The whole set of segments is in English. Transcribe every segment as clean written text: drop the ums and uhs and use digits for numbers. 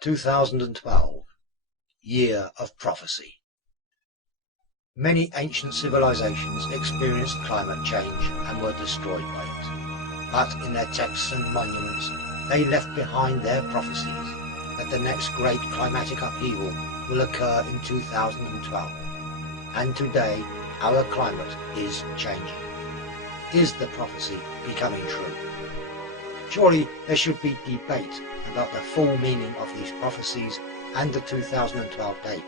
2012, Year of Prophecy. Many ancient civilizations experienced climate change and were destroyed by it. But in their texts and monuments, they left behind their prophecies that the next great climatic upheaval will occur in 2012. And today, our climate is changing. Is the prophecy becoming true? Surely there should be debate about the full meaning of these prophecies and the 2012 date,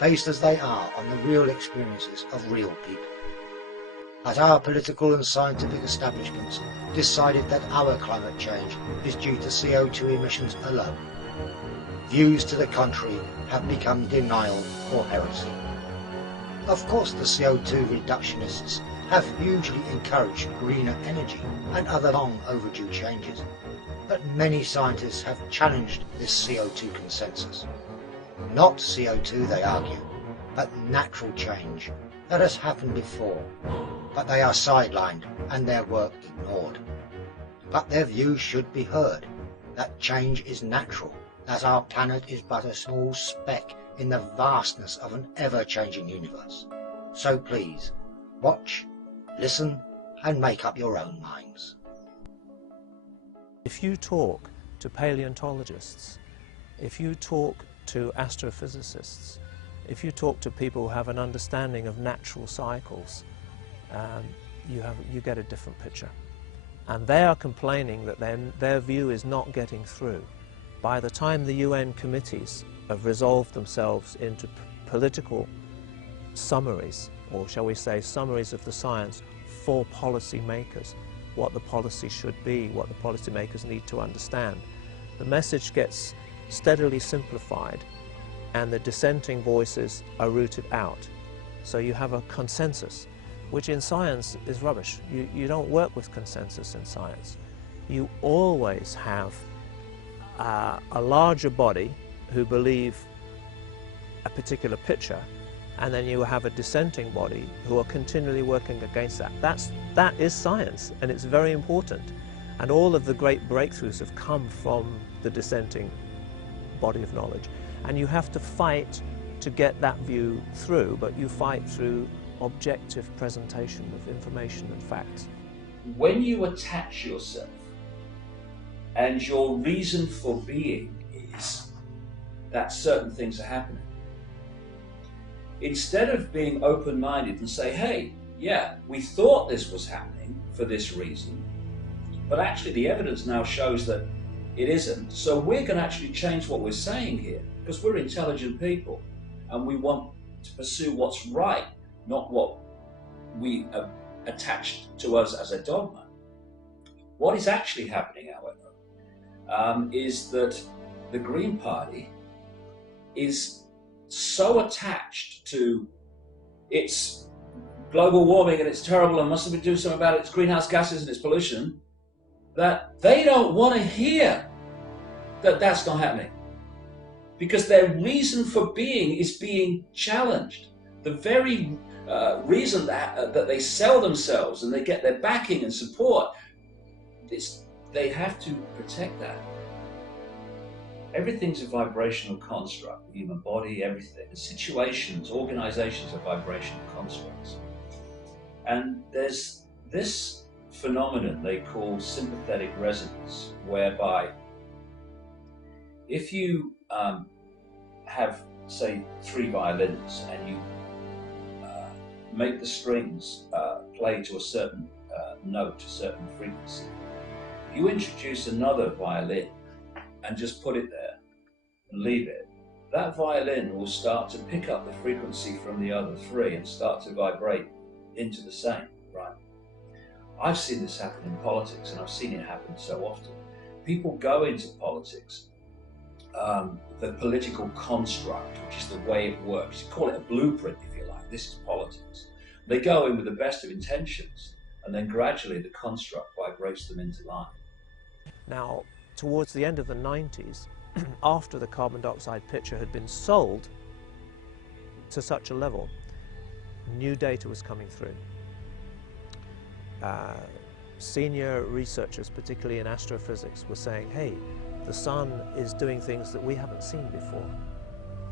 based as they are on the real experiences of real people. But our political and scientific establishments decided that our climate change is due to CO2 emissions alone. Views to the contrary have become denial or heresy. Of course, the CO2 reductionists have hugely encouraged greener energy and other long overdue changes, but many scientists have challenged this CO2 consensus. Not CO2, they argue, but natural change that has happened before, but they are sidelined and their work ignored. But their views should be heard, that change is natural, that our planet is but a small speck in the vastness of an ever-changing universe. So please, watch, listen, and make up your own minds. If you talk to paleontologists, if you talk to astrophysicists, if you talk to people who have an understanding of natural cycles, you get a different picture. And they are complaining that their view is not getting through. By the time the UN committees have resolved themselves into political summaries, or shall we say summaries of the science for policy makers, what the policy should be, what the policy makers need to understand, the message gets steadily simplified and the dissenting voices are rooted out. So you have a consensus, which in science is rubbish. You don't work with consensus in science. You always have a larger body who believe a particular picture, and then you have a dissenting body who are continually working against that. That is science, and it's very important. And all of the great breakthroughs have come from the dissenting body of knowledge. And you have to fight to get that view through, but you fight through objective presentation of information and facts. When you attach yourself and your reason for being is that certain things are happening, instead of being open-minded and say, hey, yeah, we thought this was happening for this reason, but actually the evidence now shows that it isn't. So we're going to actually change what we're saying here, because we're intelligent people and we want to pursue what's right, not what we have attached to us as a dogma. What is actually happening, however, is that the Green Party is so attached to its global warming and it's terrible and must do something about its greenhouse gases and its pollution, that they don't want to hear that that's not happening, because their reason for being is being challenged. The very reason that they sell themselves and they get their backing and support, they have to protect that. Everything's a vibrational construct, the human body, everything. The situations, organizations are vibrational constructs. And there's this phenomenon they call sympathetic resonance, whereby if you have, say, 3 violins and you make the strings play to a certain note, a certain frequency, you introduce another violin and just put it there and leave it, that violin will start to pick up the frequency from the other 3 and start to vibrate into the same, right? I've seen this happen in politics, and I've seen it happen so often. People go into politics, the political construct, which is the way it works. You call it a blueprint, if you like. This is politics. They go in with the best of intentions, and then gradually the construct vibrates them into line. Now, towards the end of the 90s, after the carbon dioxide picture had been sold to such a level, new data was coming through. Senior researchers, particularly in astrophysics, were saying, hey, the sun is doing things that we haven't seen before.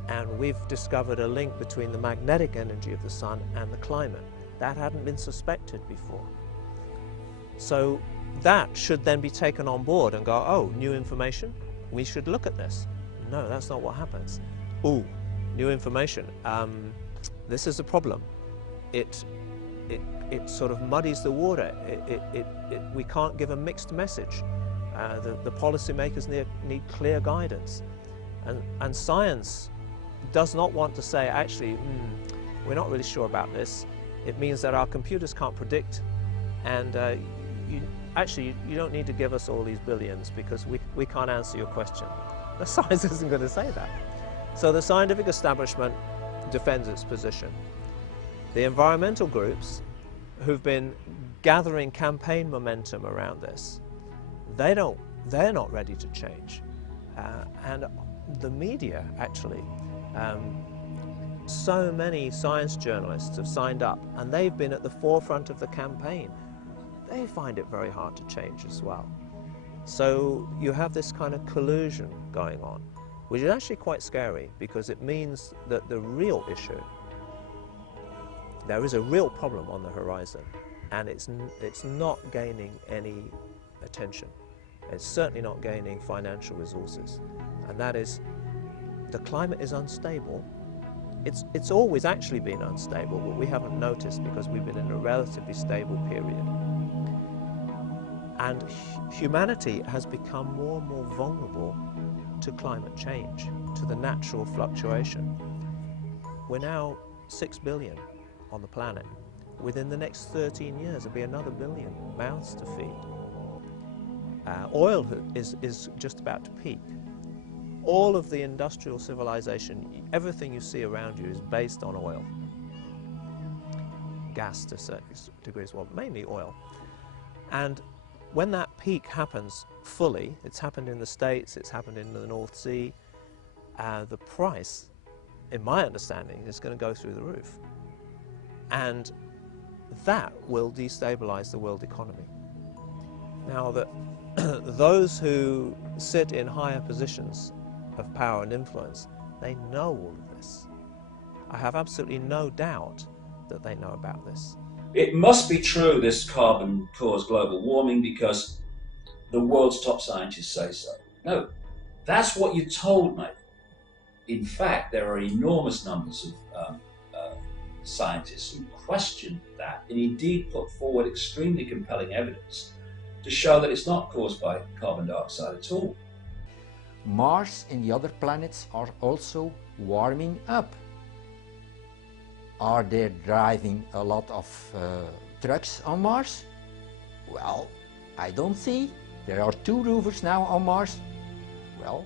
And we've discovered a link between the magnetic energy of the sun and the climate. That hadn't been suspected before. So that should then be taken on board and go, oh, new information? We should look at this. No, that's not what happens. Ooh, new information. This is a problem. It sort of muddies the water. We can't give a mixed message. The policymakers need clear guidance. And science does not want to say, actually, we're not really sure about this. It means that our computers can't predict, and you don't need to give us all these billions because we can't answer your question. The science isn't going to say that. So the scientific establishment defends its position. The environmental groups who've been gathering campaign momentum around this, they're not ready to change. And the media, actually, so many science journalists have signed up and they've been at the forefront of the campaign. They find it very hard to change as well. So you have this kind of collusion going on, which is actually quite scary because it means that the real issue, there is a real problem on the horizon, and it's not gaining any attention. It's certainly not gaining financial resources, and that is the climate is unstable. It's always actually been unstable, but we haven't noticed because we've been in a relatively stable period. And humanity has become more and more vulnerable to climate change, to the natural fluctuation. We're now 6 billion on the planet. Within the next 13 years, there'll be another billion mouths to feed. Oil is just about to peak. All of the industrial civilization, everything you see around you is based on oil. Gas to certain degrees, well, mainly oil. And when that peak happens fully, it's happened in the States, it's happened in the North Sea, the price, in my understanding, is going to go through the roof. And that will destabilize the world economy. Now, those who sit in higher positions of power and influence, they know all of this. I have absolutely no doubt that they know about this. It must be true this carbon caused global warming because the world's top scientists say so. No, that's what you're told, mate. In fact, there are enormous numbers of scientists who question that and indeed put forward extremely compelling evidence to show that it's not caused by carbon dioxide at all. Mars and the other planets are also warming up. Are they driving a lot of trucks on Mars? Well, I don't see. There are 2 rovers now on Mars. Well,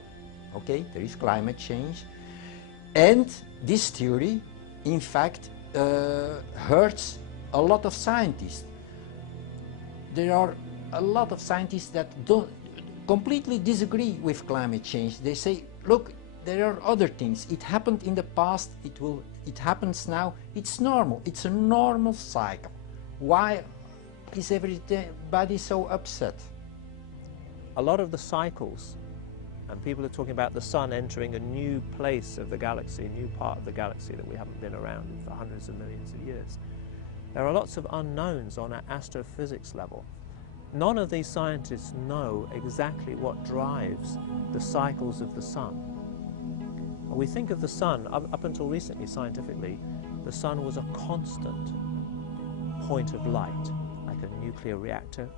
okay, there is climate change. And this theory, in fact, hurts a lot of scientists. There are a lot of scientists that completely disagree with climate change. They say, look, there are other things. It happened in the past, it happens now. It's normal. It's a normal cycle. Why is everybody so upset? A lot of the cycles, and people are talking about the sun entering a new place of the galaxy, a new part of the galaxy that we haven't been around in for hundreds of millions of years. There are lots of unknowns on an astrophysics level. None of these scientists know exactly what drives the cycles of the sun. When we think of the sun, up until recently scientifically, the sun was a constant point of light, like a nuclear reactor,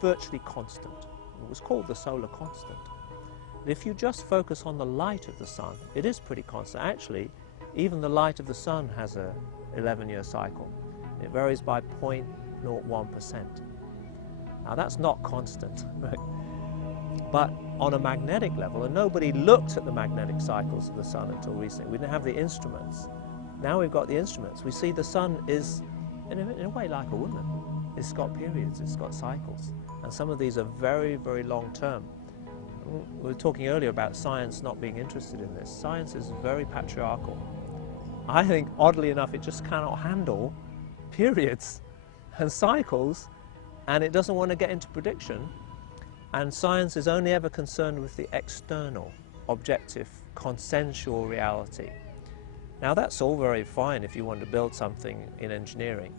virtually constant. It was called the solar constant. If you just focus on the light of the sun, it is pretty constant. Actually, even the light of the sun has a 11-year cycle. It varies by 0.01%. Now that's not constant, right? But on a magnetic level, and nobody looked at the magnetic cycles of the sun until recently. We didn't have the instruments. Now we've got the instruments. We see the sun is, in a way, like a woman. It's got periods, it's got cycles. And some of these are very, very long term. We were talking earlier about science not being interested in this. Science is very patriarchal. I think, oddly enough, it just cannot handle periods and cycles, and it doesn't want to get into prediction. And science is only ever concerned with the external, objective, consensual reality. Now that's all very fine if you want to build something in engineering,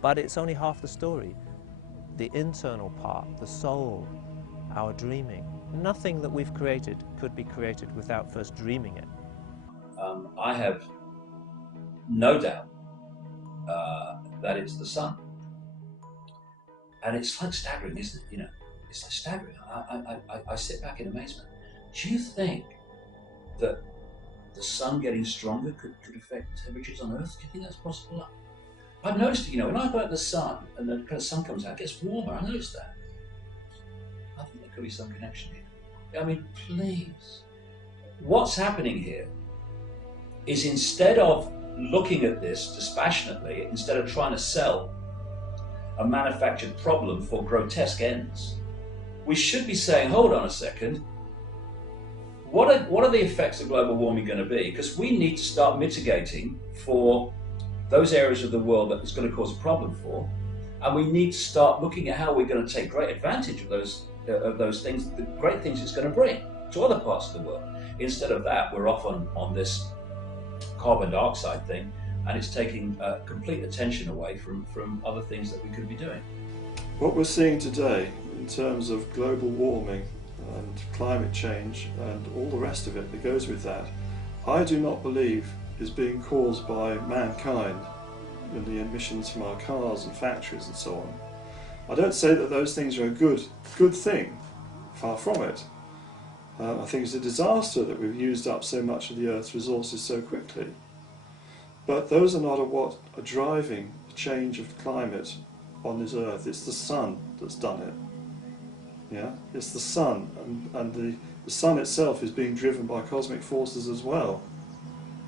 but it's only half the story. The internal part, the soul, our dreaming, nothing that we've created could be created without first dreaming it. I have no doubt that it's the sun. And it's like staggering, isn't it? You know, it's like staggering. I sit back in amazement. Do you think that the sun getting stronger could affect temperatures on Earth? Do you think that's possible? I've noticed, you know, when I go out in the sun and the kind of sun comes out, it gets warmer. I noticed that. I think there could be some connection here. I mean, please. What's happening here is, instead of looking at this dispassionately, instead of trying to sell a manufactured problem for grotesque ends, we should be saying, hold on a second, what are the effects of global warming going to be? Because we need to start mitigating for those areas of the world that it's going to cause a problem for, and we need to start looking at how we're going to take great advantage of those things, the great things it's going to bring to other parts of the world. Instead of that, we're off on this carbon dioxide thing, and it's taking complete attention away from other things that we could be doing. What we're seeing today in terms of global warming and climate change and all the rest of it that goes with that, I do not believe is being caused by mankind and the emissions from our cars and factories and so on. I don't say that those things are a good thing, far from it. I think it's a disaster that we've used up so much of the Earth's resources so quickly. But those are not what are driving the change of climate on this Earth. It's the sun that's done it. Yeah, it's the sun, and the sun itself is being driven by cosmic forces as well.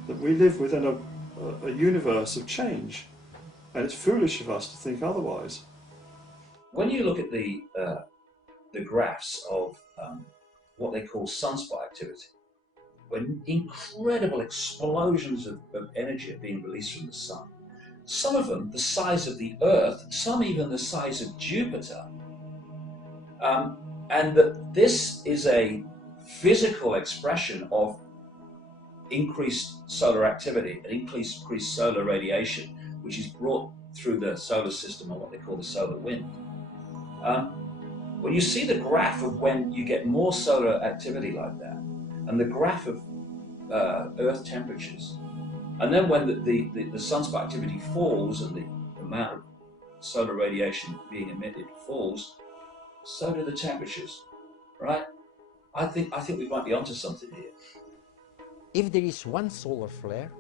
That we live within a universe of change, and it's foolish of us to think otherwise. When you look at the graphs of what they call sunspot activity, when incredible explosions of energy are being released from the sun, some of them the size of the Earth, some even the size of Jupiter, and that this is a physical expression of increased solar activity and increased solar radiation, which is brought through the solar system on what they call the solar wind. When you see the graph of when you get more solar activity like that, and the graph of Earth temperatures, and then when the sunspot activity falls and the amount of solar radiation being emitted falls, so do the temperatures, right? I think we might be onto something here. If there is one solar flare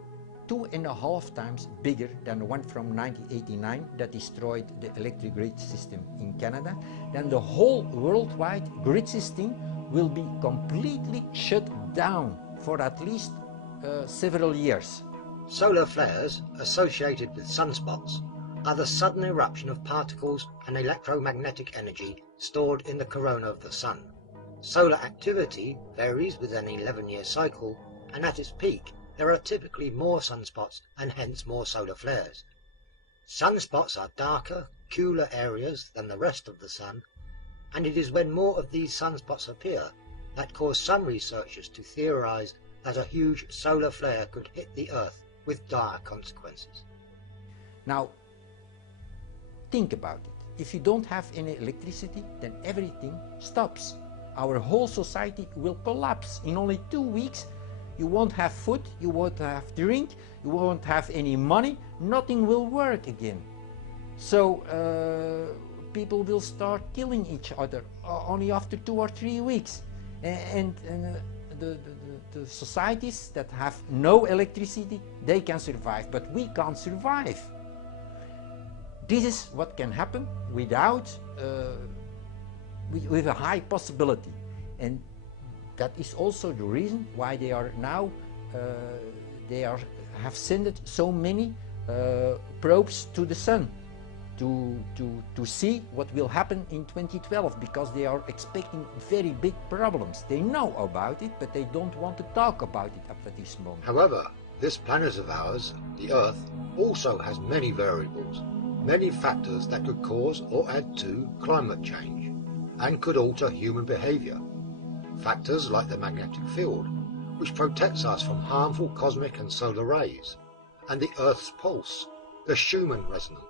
2.5 times bigger than the one from 1989 that destroyed the electric grid system in Canada, then the whole worldwide grid system will be completely shut down for at least several years. Solar flares associated with sunspots are the sudden eruption of particles and electromagnetic energy stored in the corona of the sun. Solar activity varies with an 11-year cycle, and at its peak there are typically more sunspots and hence more solar flares. Sunspots are darker, cooler areas than the rest of the sun, and it is when more of these sunspots appear that cause some researchers to theorize that a huge solar flare could hit the Earth with dire consequences. Now, think about it. If you don't have any electricity, then everything stops. Our whole society will collapse. In only 2 weeks, you won't have food, you won't have drink, you won't have any money, nothing will work again. So people will start killing each other only after 2 or 3 weeks. And the societies that have no electricity, they can survive, but we can't survive. This is what can happen without, with a high possibility. And that is also the reason why they are now, have sent so many probes to the sun to see what will happen in 2012, because they are expecting very big problems. They know about it, but they don't want to talk about it up at this moment. However, this planet of ours, the Earth, also has many variables, many factors that could cause or add to climate change. and could alter human behaviour. Factors like the magnetic field, which protects us from harmful cosmic and solar rays, and the Earth's pulse, the Schumann resonance,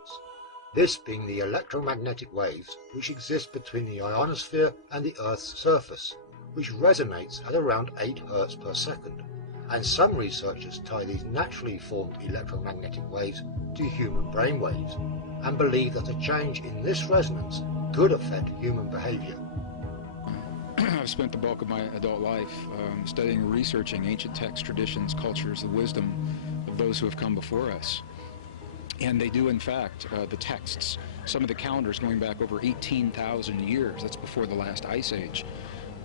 this being the electromagnetic waves which exist between the ionosphere and the Earth's surface, which resonates at around 8 Hz per second, and some researchers tie these naturally formed electromagnetic waves to human brain waves, and believe that a change in this resonance could affect human behaviour. I've spent the bulk of my adult life studying and researching ancient texts, traditions, cultures, the wisdom of those who have come before us. And they do, in fact, the texts, some of the calendars going back over 18,000 years, that's before the last ice age,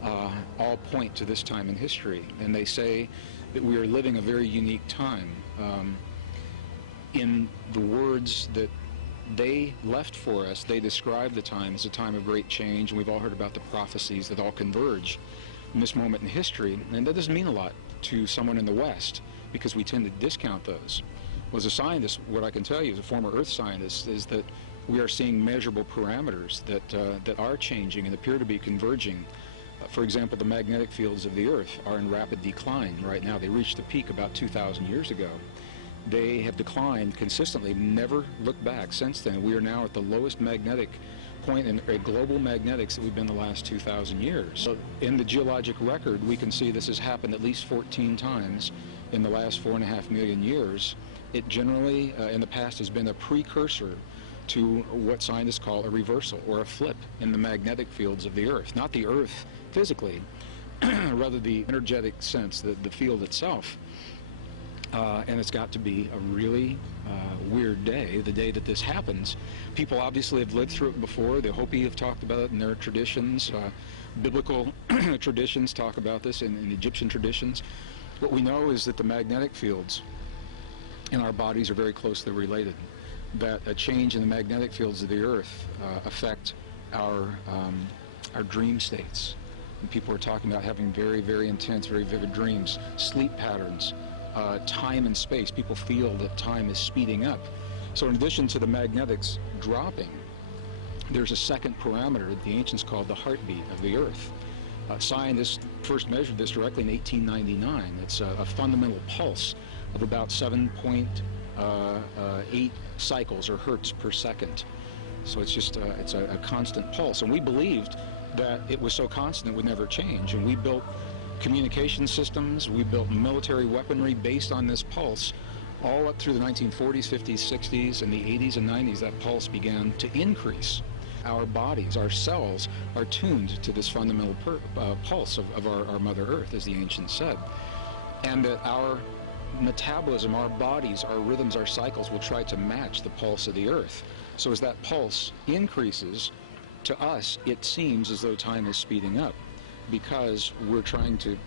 all point to this time in history. And they say that we are living a very unique time. In the words that they left for us, they describe the time as a time of great change, and we've all heard about the prophecies that all converge in this moment in history, and that doesn't mean a lot to someone in the West because we tend to discount those. Well, as a scientist, what I can tell you as a former Earth scientist is that we are seeing measurable parameters that are changing and appear to be converging. For example, the magnetic fields of the Earth are in rapid decline right now. They reached a peak about 2,000 years ago. They have declined consistently, never looked back since then. We are now at the lowest magnetic point in global magnetics that we've been the last 2,000 years. So in the geologic record, we can see this has happened at least 14 times in the last 4.5 million years. It generally, in the past, has been a precursor to what scientists call a reversal or a flip in the magnetic fields of the Earth. Not the Earth physically, rather the energetic sense, the field itself. And it's got to be a really weird day, the day that this happens. People obviously have lived through it before. The Hopi have talked about it in their traditions. Biblical traditions talk about this in Egyptian traditions. What we know is that the magnetic fields in our bodies are very closely related, that a change in the magnetic fields of the Earth affect our dream states. And people are talking about having very, very intense, very vivid dreams, sleep patterns, time and space. People feel that time is speeding up. So in addition to the magnetics dropping, there's a second parameter that the ancients called the heartbeat of the Earth. Scientists first measured this directly in 1899. It's a fundamental pulse of about 7.8 cycles or hertz per second. So it's just it's a constant pulse. And we believed that it was so constant it would never change. And we built communication systems, we built military weaponry based on this pulse. All up through the 1940s, 50s, 60s, and the 80s and 90s, that pulse began to increase. Our bodies, our cells, are tuned to this fundamental pulse of our Mother Earth, as the ancients said. And that our metabolism, our bodies, our rhythms, our cycles will try to match the pulse of the Earth. So as that pulse increases, to us, it seems as though time is speeding up, because we're trying to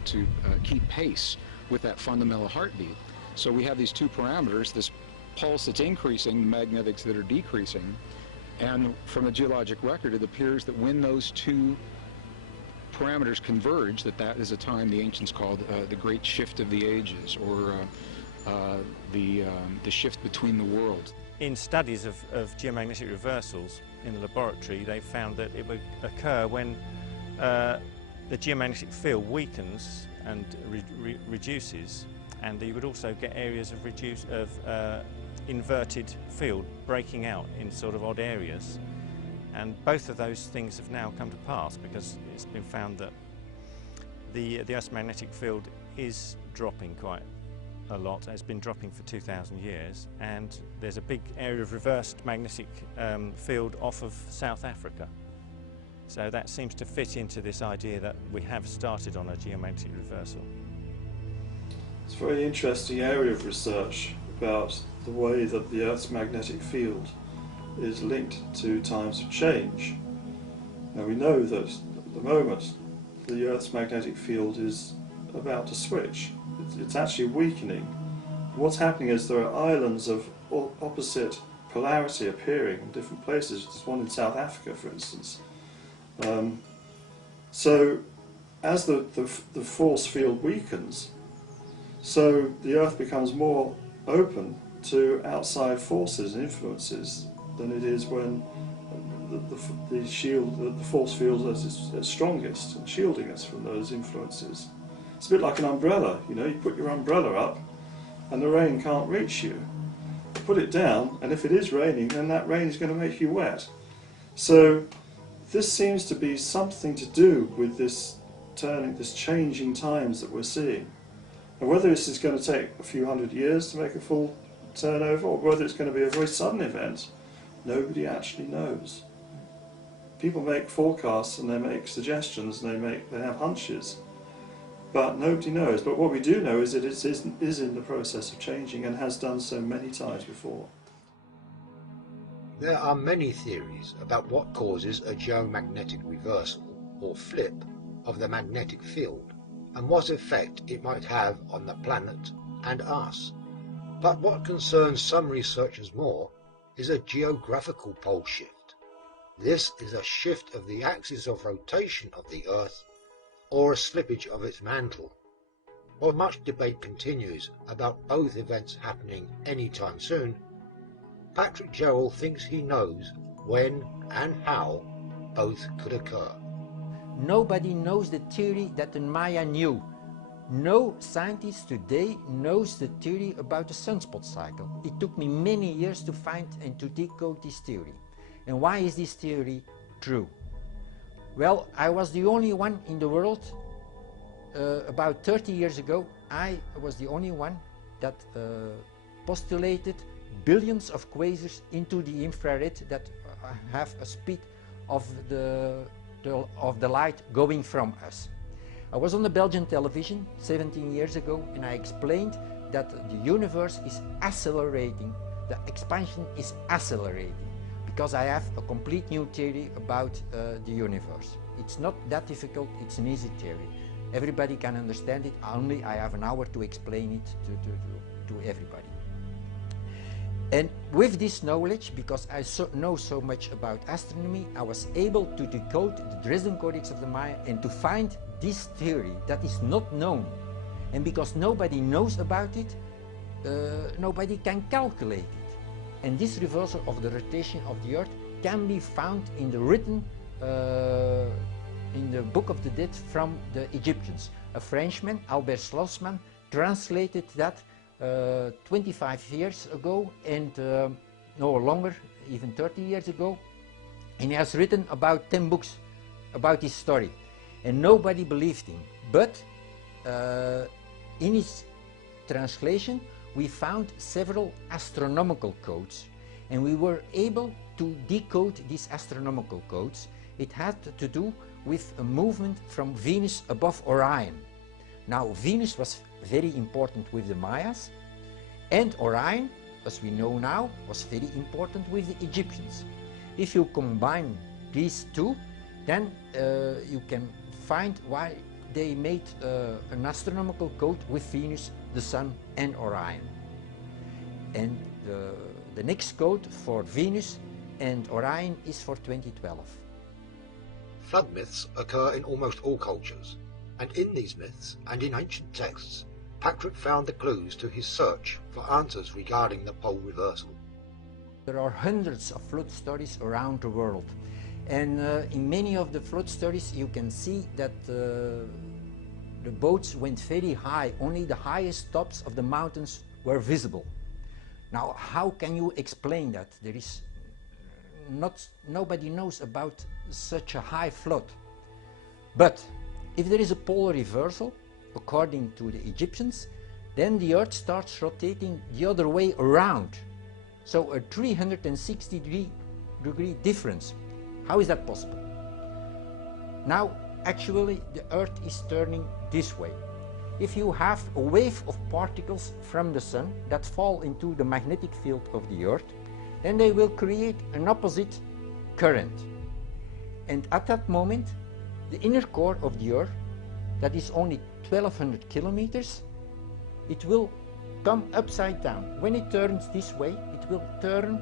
keep pace with that fundamental heartbeat. So we have these two parameters, this pulse that's increasing, magnetics that are decreasing, and from the geologic record it appears that when those two parameters converge, that is a time the ancients called the Great Shift of the Ages, or the shift between the worlds. In studies of geomagnetic reversals in the laboratory, they found that it would occur when the geomagnetic field weakens and reduces, and you would also get areas of inverted field breaking out in sort of odd areas. And both of those things have now come to pass, because it's been found that the Earth's magnetic field is dropping quite a lot. It's been dropping for 2,000 years, and there's a big area of reversed magnetic field off of South Africa. So that seems to fit into this idea that we have started on a geomagnetic reversal. It's a very interesting area of research about the way that the Earth's magnetic field is linked to times of change. Now we know that at the moment the Earth's magnetic field is about to switch. It's actually weakening. What's happening is there are islands of opposite polarity appearing in different places. There's one in South Africa, for instance. So as the force field weakens, so the Earth becomes more open to outside forces and influences than it is when the shield, the force field is strongest and shielding us from those influences. It's a bit like an umbrella, you know, you put your umbrella up and the rain can't reach you. Put it down, and if it is raining, then that rain is going to make you wet. So this seems to be something to do with this changing times that we're seeing. And whether this is going to take a few hundred years to make a full turnover, or whether it's going to be a very sudden event, nobody actually knows. People make forecasts and they make suggestions and they have hunches, but nobody knows. But what we do know is that it is in the process of changing and has done so many times before. There are many theories about what causes a geomagnetic reversal or flip of the magnetic field and what effect it might have on the planet and us. But what concerns some researchers more is a geographical pole shift. This is a shift of the axis of rotation of the Earth or a slippage of its mantle. While much debate continues about both events happening anytime soon, Patrick Gerald thinks he knows when and how both could occur. Nobody knows the theory that the Maya knew. No scientist today knows the theory about the sunspot cycle. It took me many years to find and to decode this theory. And why is this theory true? Well, I was the only one in the world, about 30 years ago, I was the only one that postulated billions of quasars into the infrared that have a speed of the light going from us. I was on the Belgian television 17 years ago and I explained that the universe is accelerating, the expansion is accelerating, because I have a complete new theory about the universe. It's not that difficult, it's an easy theory. Everybody can understand it, only I have an hour to explain it to everybody. And with this knowledge, because I know so much about astronomy, I was able to decode the Dresden Codex of the Maya and to find this theory that is not known. And because nobody knows about it, nobody can calculate it. And this reversal of the rotation of the Earth can be found in the written in the Book of the Dead from the Egyptians. A Frenchman, Albert Schlossman, translated that 25 years ago and no longer, even 30 years ago, and he has written about 10 books about his story and nobody believed him. But in his translation we found several astronomical codes and we were able to decode these astronomical codes. It had to do with a movement from Venus above Orion. Now Venus was very important with the Mayas, and Orion, as we know now, was very important with the Egyptians. If you combine these two, then you can find why they made an astronomical code with Venus, the Sun and Orion. And the next code for Venus and Orion is for 2012. Flood myths occur in almost all cultures, and in these myths and in ancient texts, Patrick found the clues to his search for answers regarding the pole reversal. There are hundreds of flood stories around the world, and in many of the flood stories you can see that the boats went very high. Only the highest tops of the mountains were visible. Now how can you explain that? There is nobody knows about such a high flood. But if there is a polar reversal, according to the Egyptians, then the Earth starts rotating the other way around. So a 360-degree difference. How is that possible? Now, actually, the Earth is turning this way. If you have a wave of particles from the Sun that fall into the magnetic field of the Earth, then they will create an opposite current. And at that moment, the inner core of the Earth, that is only 1200 kilometers, it will come upside down. When it turns this way, it will turn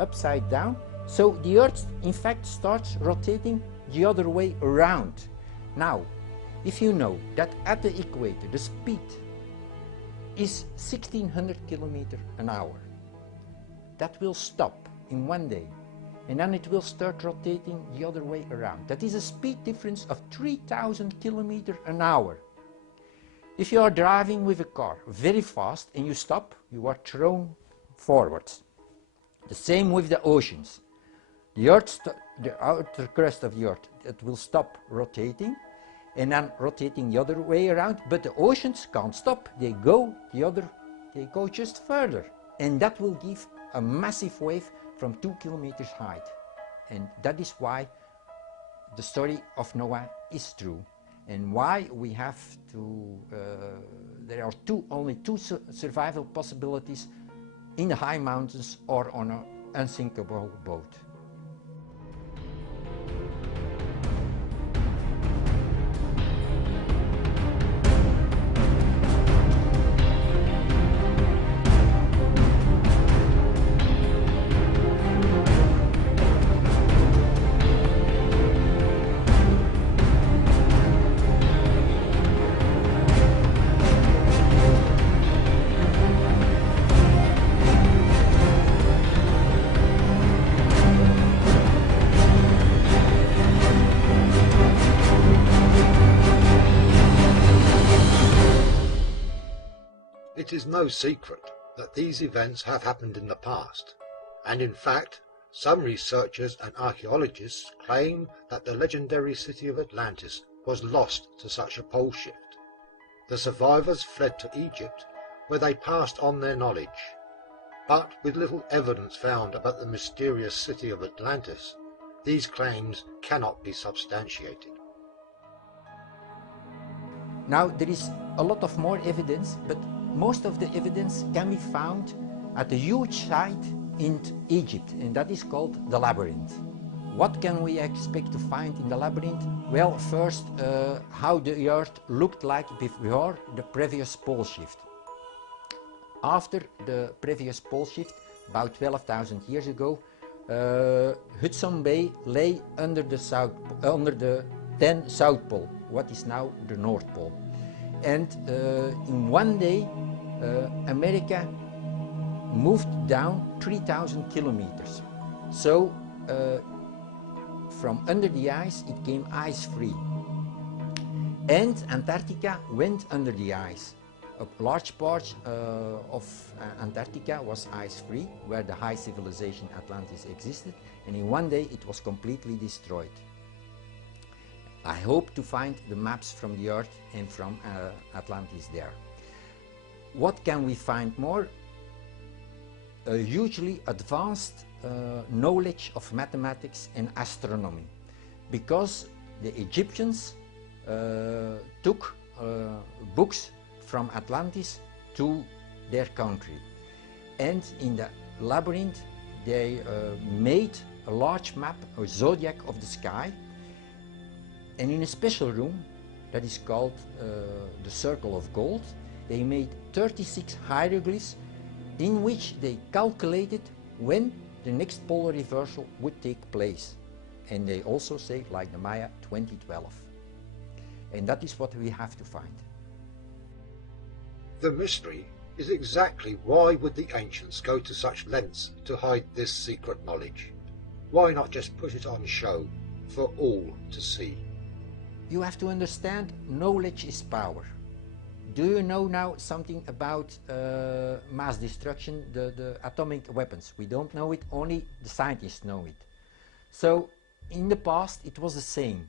upside down. So the Earth, in fact, starts rotating the other way around. Now, if you know that at the equator the speed is 1600 kilometers an hour, that will stop in one day. and then it will start rotating the other way around. That is a speed difference of 3,000 kilometers an hour. If you are driving with a car very fast and you stop, you are thrown forwards. The same with the oceans. The outer crust of the Earth, it will stop rotating and then rotating the other way around, but the oceans can't stop. They go just further, and that will give a massive wave from 2 kilometers height. And that is why the story of Noah is true, and why we have to, there are only two survival possibilities in the high mountains or on an unsinkable boat. It is no secret that these events have happened in the past, and in fact, some researchers and archaeologists claim that the legendary city of Atlantis was lost to such a pole shift. The survivors fled to Egypt, where they passed on their knowledge. But with little evidence found about the mysterious city of Atlantis, these claims cannot be substantiated. Now there is a lot of more evidence, but most of the evidence can be found at a huge site in Egypt, and that is called the labyrinth. What can we expect to find in the labyrinth? Well, first, how the Earth looked like before the previous pole shift. After the previous pole shift, about 12,000 years ago, Hudson Bay lay under the then South Pole, what is now the North Pole. And in one day, America moved down 3,000 kilometers. So from under the ice it came ice-free. And Antarctica went under the ice. A large part of Antarctica was ice-free, where the high civilization Atlantis existed, and in one day it was completely destroyed. I hope to find the maps from the Earth and from Atlantis there. What can we find more? A hugely advanced knowledge of mathematics and astronomy, because the Egyptians took books from Atlantis to their country, and in the labyrinth they made a large map, a zodiac of the sky, and in a special room that is called the Circle of Gold, they made 36 hieroglyphs in which they calculated when the next polar reversal would take place. And they also say, like the Maya, 2012. And that is what we have to find. The mystery is exactly why would the ancients go to such lengths to hide this secret knowledge? Why not just put it on show for all to see? You have to understand, knowledge is power. Do you know now something about mass destruction, the atomic weapons? We don't know it, only the scientists know it. So in the past it was the same.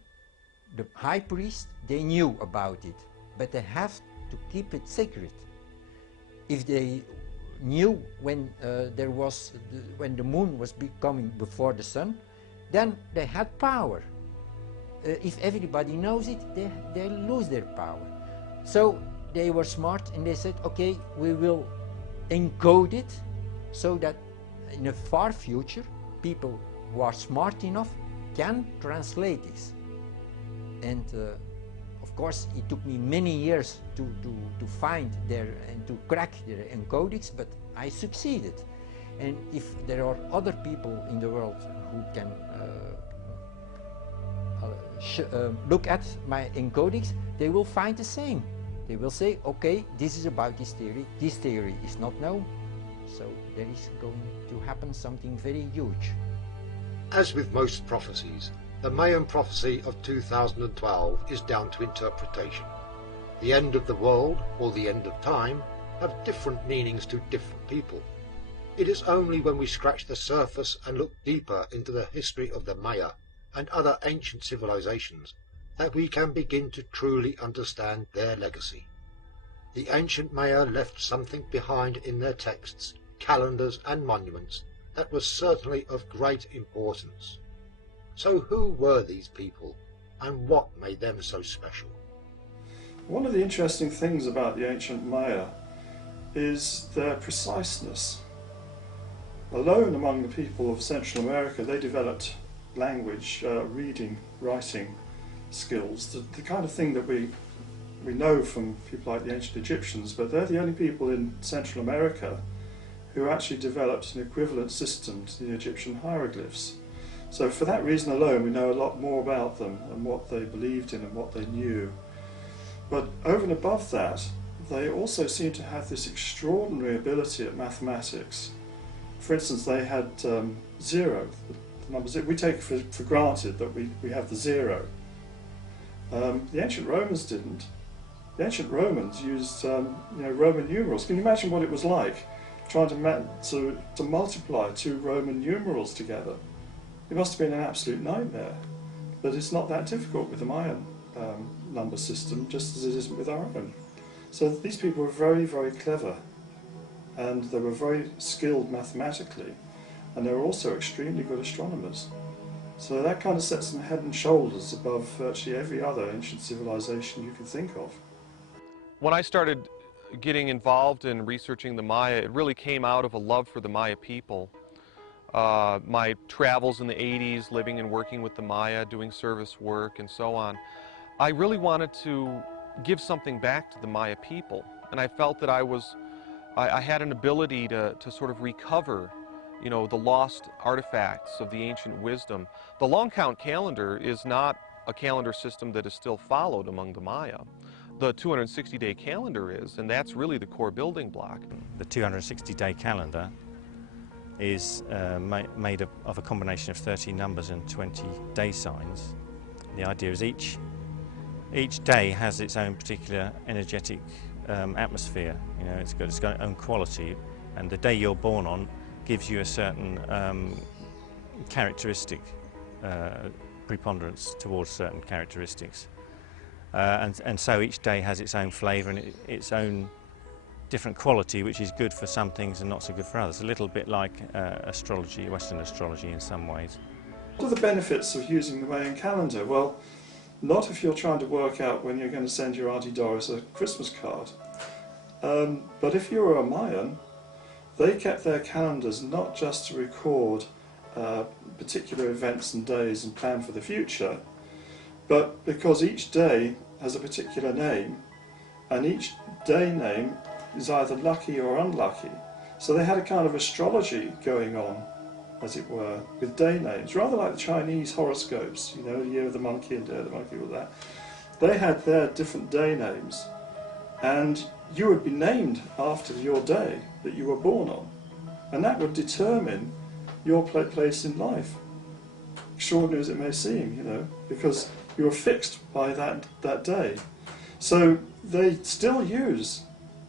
The high priests, they knew about it, but they have to keep it secret. If they knew when when the moon was becoming before the sun, then they had power. If everybody knows it, they lose their power. So they were smart and they said, okay, we will encode it so that in the far future, people who are smart enough can translate this. And of course, it took me many years to find and to crack their encodings, but I succeeded. And if there are other people in the world who can look at my encodings, they will find the same. They will say, okay, this is about this theory is not known, so there is going to happen something very huge. As with most prophecies, the Mayan prophecy of 2012 is down to interpretation. The end of the world or the end of time have different meanings to different people. It is only when we scratch the surface and look deeper into the history of the Maya and other ancient civilizations that we can begin to truly understand their legacy. The ancient Maya left something behind in their texts, calendars and monuments that was certainly of great importance. So who were these people, and what made them so special? One of the interesting things about the ancient Maya is their preciseness. Alone among the people of Central America, they developed language, reading, writing skills, the kind of thing that we know from people like the ancient Egyptians, but they're the only people in Central America who actually developed an equivalent system to the Egyptian hieroglyphs. So for that reason alone, we know a lot more about them and what they believed in and what they knew. But over and above that, they also seem to have this extraordinary ability at mathematics. For instance, they had zero, the number zero. We take for granted that we have the zero. The ancient Romans didn't. The ancient Romans used Roman numerals. Can you imagine what it was like trying to multiply two Roman numerals together? It must have been an absolute nightmare. But it's not that difficult with the Mayan number system, just as it isn't with our own. So these people were very, very clever, and they were very skilled mathematically, and they were also extremely good astronomers. So that kind of sets them head and shoulders above virtually every other ancient civilization you can think of. When I started getting involved in researching the Maya, it really came out of a love for the Maya people. My travels in the 80s, living and working with the Maya, doing service work and so on, I really wanted to give something back to the Maya people. And I felt that I had an ability to sort of recover, you know, the lost artifacts of the ancient wisdom. The long count calendar is not a calendar system that is still followed among the Maya. The 260-day calendar is, and that's really the core building block. The 260-day calendar is made up of a combination of 30 numbers and 20 day signs. The idea is each day has its own particular energetic atmosphere. You know, it's got its own quality, and the day you're born on gives you a certain characteristic preponderance towards certain characteristics. And so each day has its own flavour and its own different quality, which is good for some things and not so good for others. A little bit like astrology, Western astrology in some ways. What are the benefits of using the Mayan calendar? Well, not if you're trying to work out when you're going to send your Auntie Doris a Christmas card. But if you were a Mayan, they kept their calendars not just to record particular events and days and plan for the future, but because each day has a particular name, and each day name is either lucky or unlucky. So they had a kind of astrology going on, as it were, with day names, rather like the Chinese horoscopes, you know, Year of the Monkey and Day of the Monkey, all that. They had their different day names, and you would be named after your day that you were born on, and that would determine your place in life. Extraordinary as it may seem, you know, because you were fixed by that day. So they still use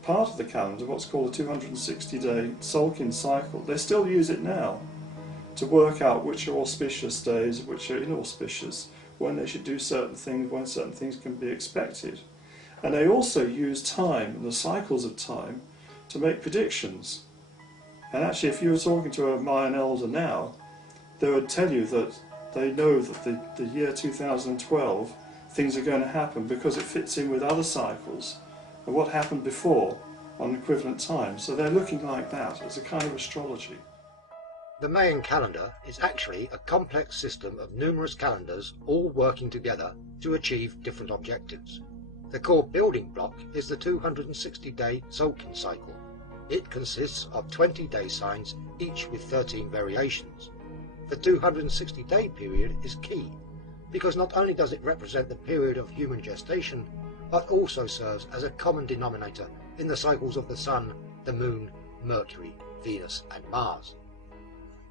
part of the calendar, what's called a 260-day Tzolk'in cycle. They still use it now to work out which are auspicious days, which are inauspicious, when they should do certain things, when certain things can be expected. And they also use time and the cycles of time to make predictions. And actually, if you were talking to a Mayan elder now, they would tell you that they know that the year 2012 things are going to happen because it fits in with other cycles and what happened before on equivalent time. So they're looking like that as a kind of astrology. The Mayan calendar is actually a complex system of numerous calendars all working together to achieve different objectives. The core building block is the 260-day Tzolk'in cycle. It consists of 20 day signs, each with 13 variations. The 260-day period is key, because not only does it represent the period of human gestation, but also serves as a common denominator in the cycles of the Sun, the Moon, Mercury, Venus and Mars.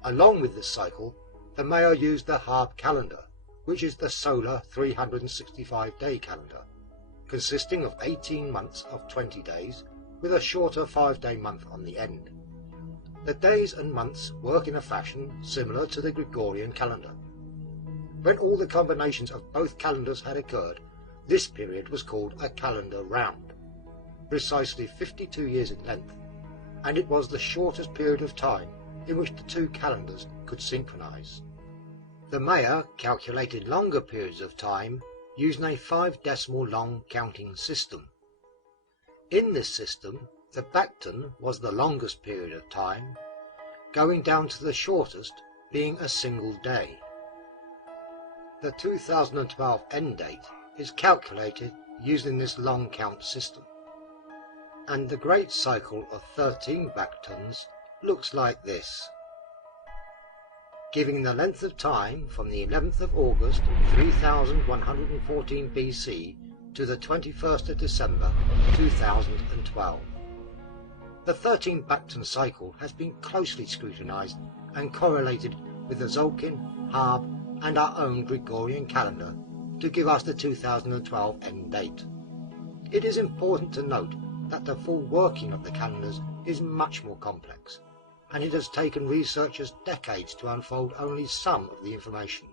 Along with this cycle, the Maya used the Harb calendar, which is the solar 365-day calendar, consisting of 18 months of 20 days, with a shorter 5-day month on the end. The days and months work in a fashion similar to the Gregorian calendar. When all the combinations of both calendars had occurred, this period was called a calendar round, precisely 52 years in length, and it was the shortest period of time in which the two calendars could synchronize. The Maya calculated longer periods of time using a 5-decimal long counting system. In this system, the Bacton was the longest period of time, going down to the shortest being a single day. The 2012 end date is calculated using this long count system, and the great cycle of 13 Bactons looks like this, giving the length of time from the 11th of August 3114 BC to the 21st of December 2012. The 13 Bacton cycle has been closely scrutinized and correlated with the Tzolk'in, Harb and our own Gregorian calendar to give us the 2012 end date. It is important to note that the full working of the calendars is much more complex, and it has taken researchers decades to unfold only some of the information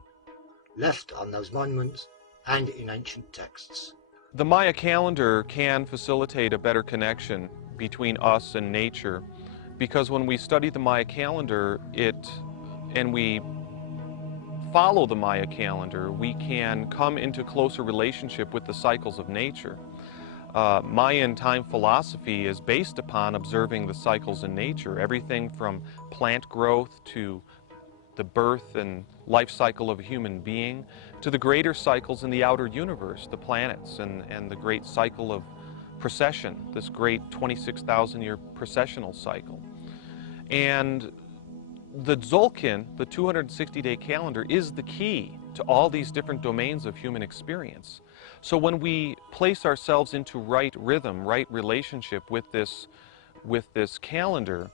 left on those monuments and in ancient texts. The Maya calendar can facilitate a better connection between us and nature, because when we study the Maya calendar and we follow the Maya calendar, we can come into closer relationship with the cycles of nature. Mayan time philosophy is based upon observing the cycles in nature, everything from plant growth to the birth and life cycle of a human being, to the greater cycles in the outer universe, the planets, and the great cycle of precession, this great 26,000-year precessional cycle. And the Tzolk'in, the 260-day calendar, is the key to all these different domains of human experience. So when we place ourselves into right rhythm, right relationship with this calendar,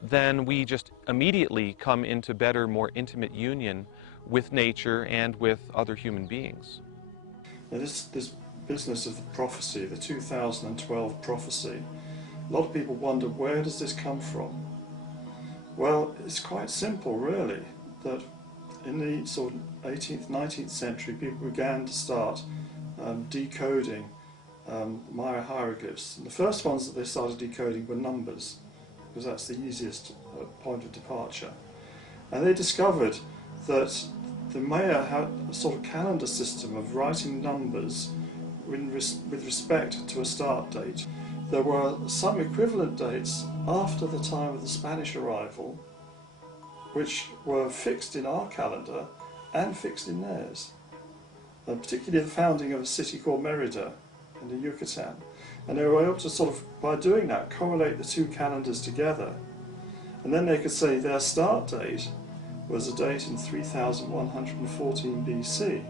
then we just immediately come into better, more intimate union with nature and with other human beings. Now this business of the prophecy, the 2012 prophecy, a lot of people wonder, where does this come from? Well, it's quite simple really, that in the sort of 18th, 19th century people began to start decoding Maya hieroglyphs. And the first ones that they started decoding were numbers, because that's the easiest point of departure. And they discovered that the Maya had a sort of calendar system of writing numbers with respect to a start date. There were some equivalent dates after the time of the Spanish arrival, which were fixed in our calendar and fixed in theirs. Particularly the founding of a city called Mérida in the Yucatan. And they were able to sort of, by doing that, correlate the two calendars together. And then they could say their start date was a date in 3114 BC,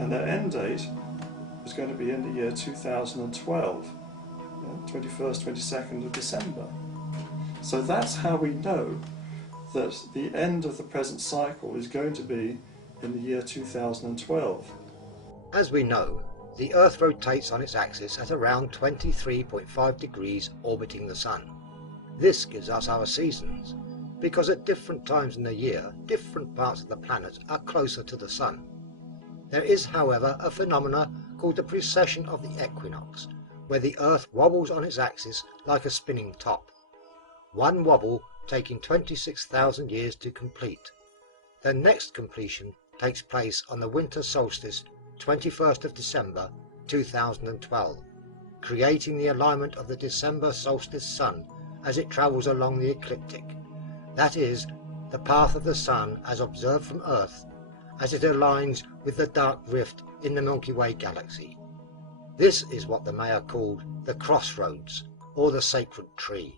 and their end date was going to be in the year 2012, 21st, 22nd of December. So that's how we know that the end of the present cycle is going to be in the year 2012. As we know, the Earth rotates on its axis at around 23.5 degrees orbiting the Sun. This gives us our seasons, because at different times in the year, different parts of the planet are closer to the Sun. There is, however, a phenomena called the precession of the equinox, where the Earth wobbles on its axis like a spinning top. One wobble taking 26,000 years to complete. The next completion takes place on the winter solstice, 21st of December 2012, creating the alignment of the December solstice sun as it travels along the ecliptic. That is, the path of the Sun as observed from Earth, as it aligns with the dark rift in the Milky Way galaxy. This is what the Maya called the crossroads, or the sacred tree.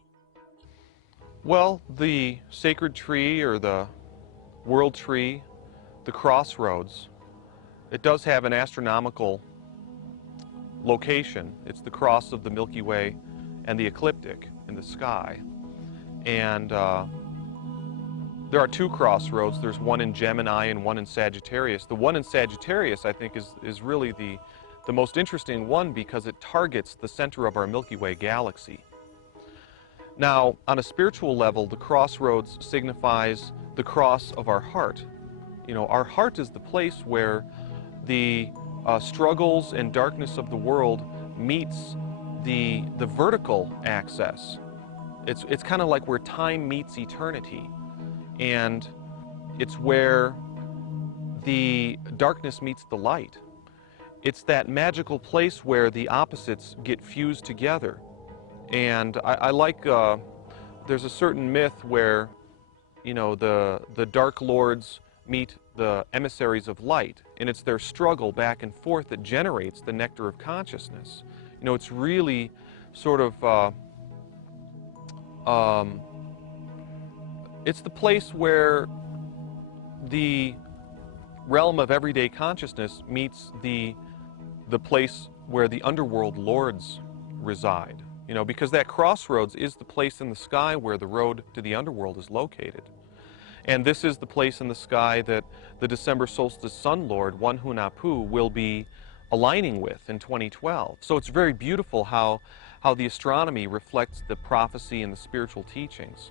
Well, the sacred tree, or the world tree, the crossroads, it does have an astronomical location. It's the cross of the Milky Way and the ecliptic in the sky. And There are two crossroads. There's one in Gemini and one in Sagittarius. The one in Sagittarius, I think, is really the most interesting one because it targets the center of our Milky Way galaxy. Now, on a spiritual level, the crossroads signifies the cross of our heart. You know, our heart is the place where the struggles and darkness of the world meets the vertical axis. It's kind of like where time meets eternity, and it's where the darkness meets the light. It's that magical place where the opposites get fused together. And I like, there's a certain myth where, you know, the Dark Lords meet the emissaries of light, and it's their struggle back and forth that generates the nectar of consciousness. You know, it's really sort of, it's the place where the realm of everyday consciousness meets the place where the underworld lords reside. You know, because that crossroads is the place in the sky where the road to the underworld is located. And this is the place in the sky that the December solstice sun lord, One Hunahpu, will be aligning with in 2012. So it's very beautiful how the astronomy reflects the prophecy and the spiritual teachings.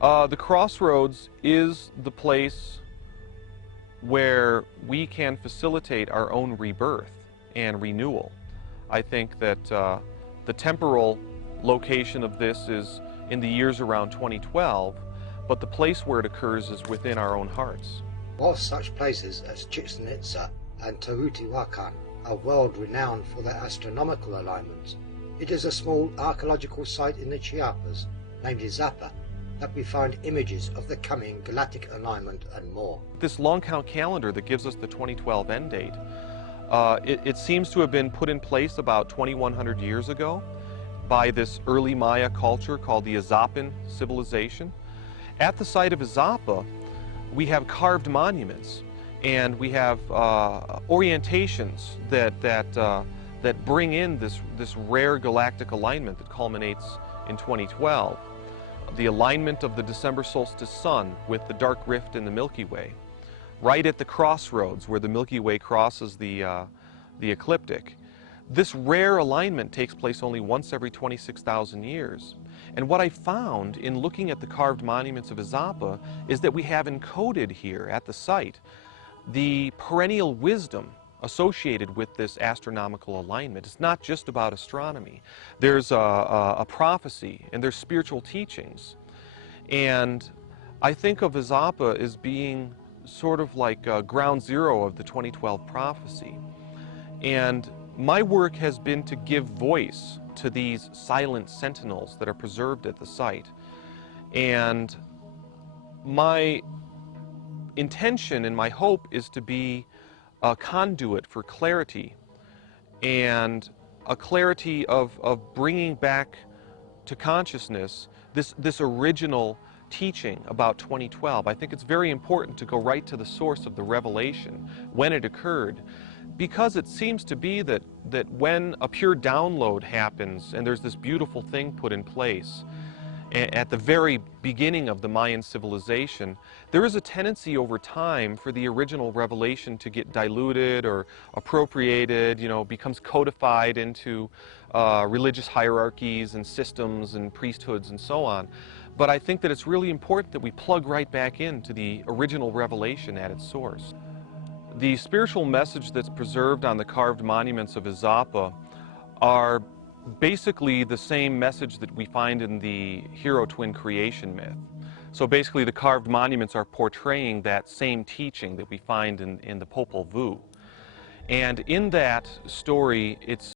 The crossroads is the place where we can facilitate our own rebirth and renewal. I think that the temporal location of this is in the years around 2012, but the place where it occurs is within our own hearts. While such places as Chichen Itza and Teotihuacan are world renowned for their astronomical alignments, it is a small archaeological site in the Chiapas, named Izapa, that we find images of the coming galactic alignment and more. This long count calendar that gives us the 2012 end date, it seems to have been put in place about 2,100 years ago by this early Maya culture called the Izapan civilization. At the site of Izapa, we have carved monuments, and we have orientations that bring in this rare galactic alignment that culminates in 2012. The alignment of the December solstice sun with the dark rift in the Milky Way, right at the crossroads where the Milky Way crosses the ecliptic. This rare alignment takes place only once every 26,000 years. And what I found in looking at the carved monuments of Izapa is that we have encoded here at the site the perennial wisdom associated with this astronomical alignment. It's not just about astronomy. There's a prophecy and there's spiritual teachings. And I think of Izapa as being sort of like ground zero of the 2012 prophecy. And my work has been to give voice to these silent sentinels that are preserved at the site. And my intention and my hope is to be a conduit for clarity, and a clarity of bringing back to consciousness this original teaching about 2012. I think it's very important to go right to the source of the revelation, when it occurred, because it seems to be that when a pure download happens and there's this beautiful thing put in place at the very beginning of the Mayan civilization, there is a tendency over time for the original revelation to get diluted or appropriated, you know, becomes codified into religious hierarchies and systems and priesthoods and so on. But I think that it's really important that we plug right back into the original revelation at its source. The spiritual message that's preserved on the carved monuments of Izapa are basically the same message that we find in the hero twin creation myth. So basically the carved monuments are portraying that same teaching that we find in the Popol Vuh. And in that story, it's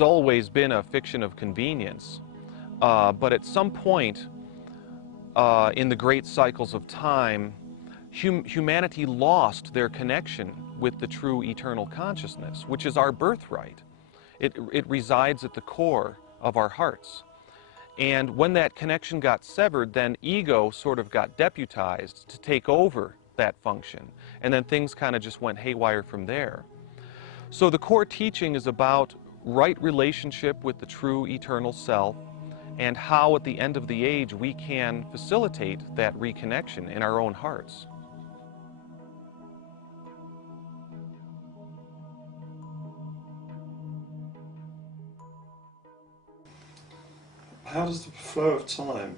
always been a fiction of convenience, but at some point in the great cycles of time, humanity lost their connection with the true eternal consciousness, which is our birthright. It resides at the core of our hearts. And when that connection got severed, then ego sort of got deputized to take over that function. And then things kind of just went haywire from there. So the core teaching is about right relationship with the true eternal self, and how at the end of the age we can facilitate that reconnection in our own hearts. How does the flow of time,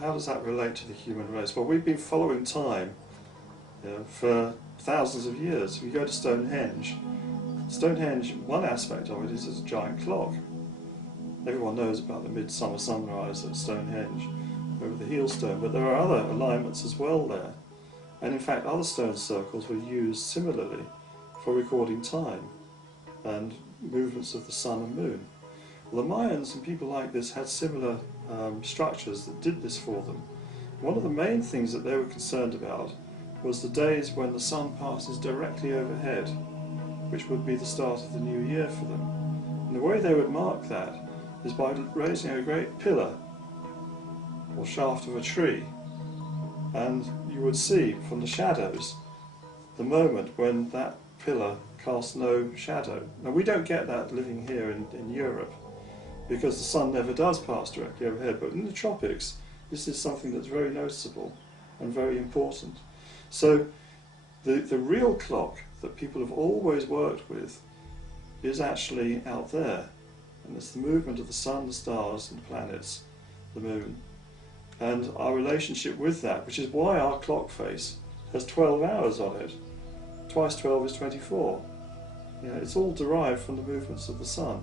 how does that relate to the human race? Well, we've been following time, for thousands of years. If you go to Stonehenge, one aspect of it is as a giant clock. Everyone knows about the midsummer sunrise at Stonehenge over the heel stone, but there are other alignments as well there. And in fact, other stone circles were used similarly for recording time and movements of the sun and moon. Well, the Mayans and people like this had similar structures that did this for them. One of the main things that they were concerned about was the days when the sun passes directly overhead, which would be the start of the new year for them. And the way they would mark that is by raising a great pillar or shaft of a tree, and you would see from the shadows the moment when that pillar casts no shadow. Now, we don't get that living here in Europe, because the sun never does pass directly overhead, but in the tropics this is something that's very noticeable and very important. So the real clock that people have always worked with is actually out there, and it's the movement of the sun, the stars and the planets, the moon, and our relationship with that, which is why our clock face has 12 hours on it. Twice 12 is 24. It's all derived from the movements of the sun.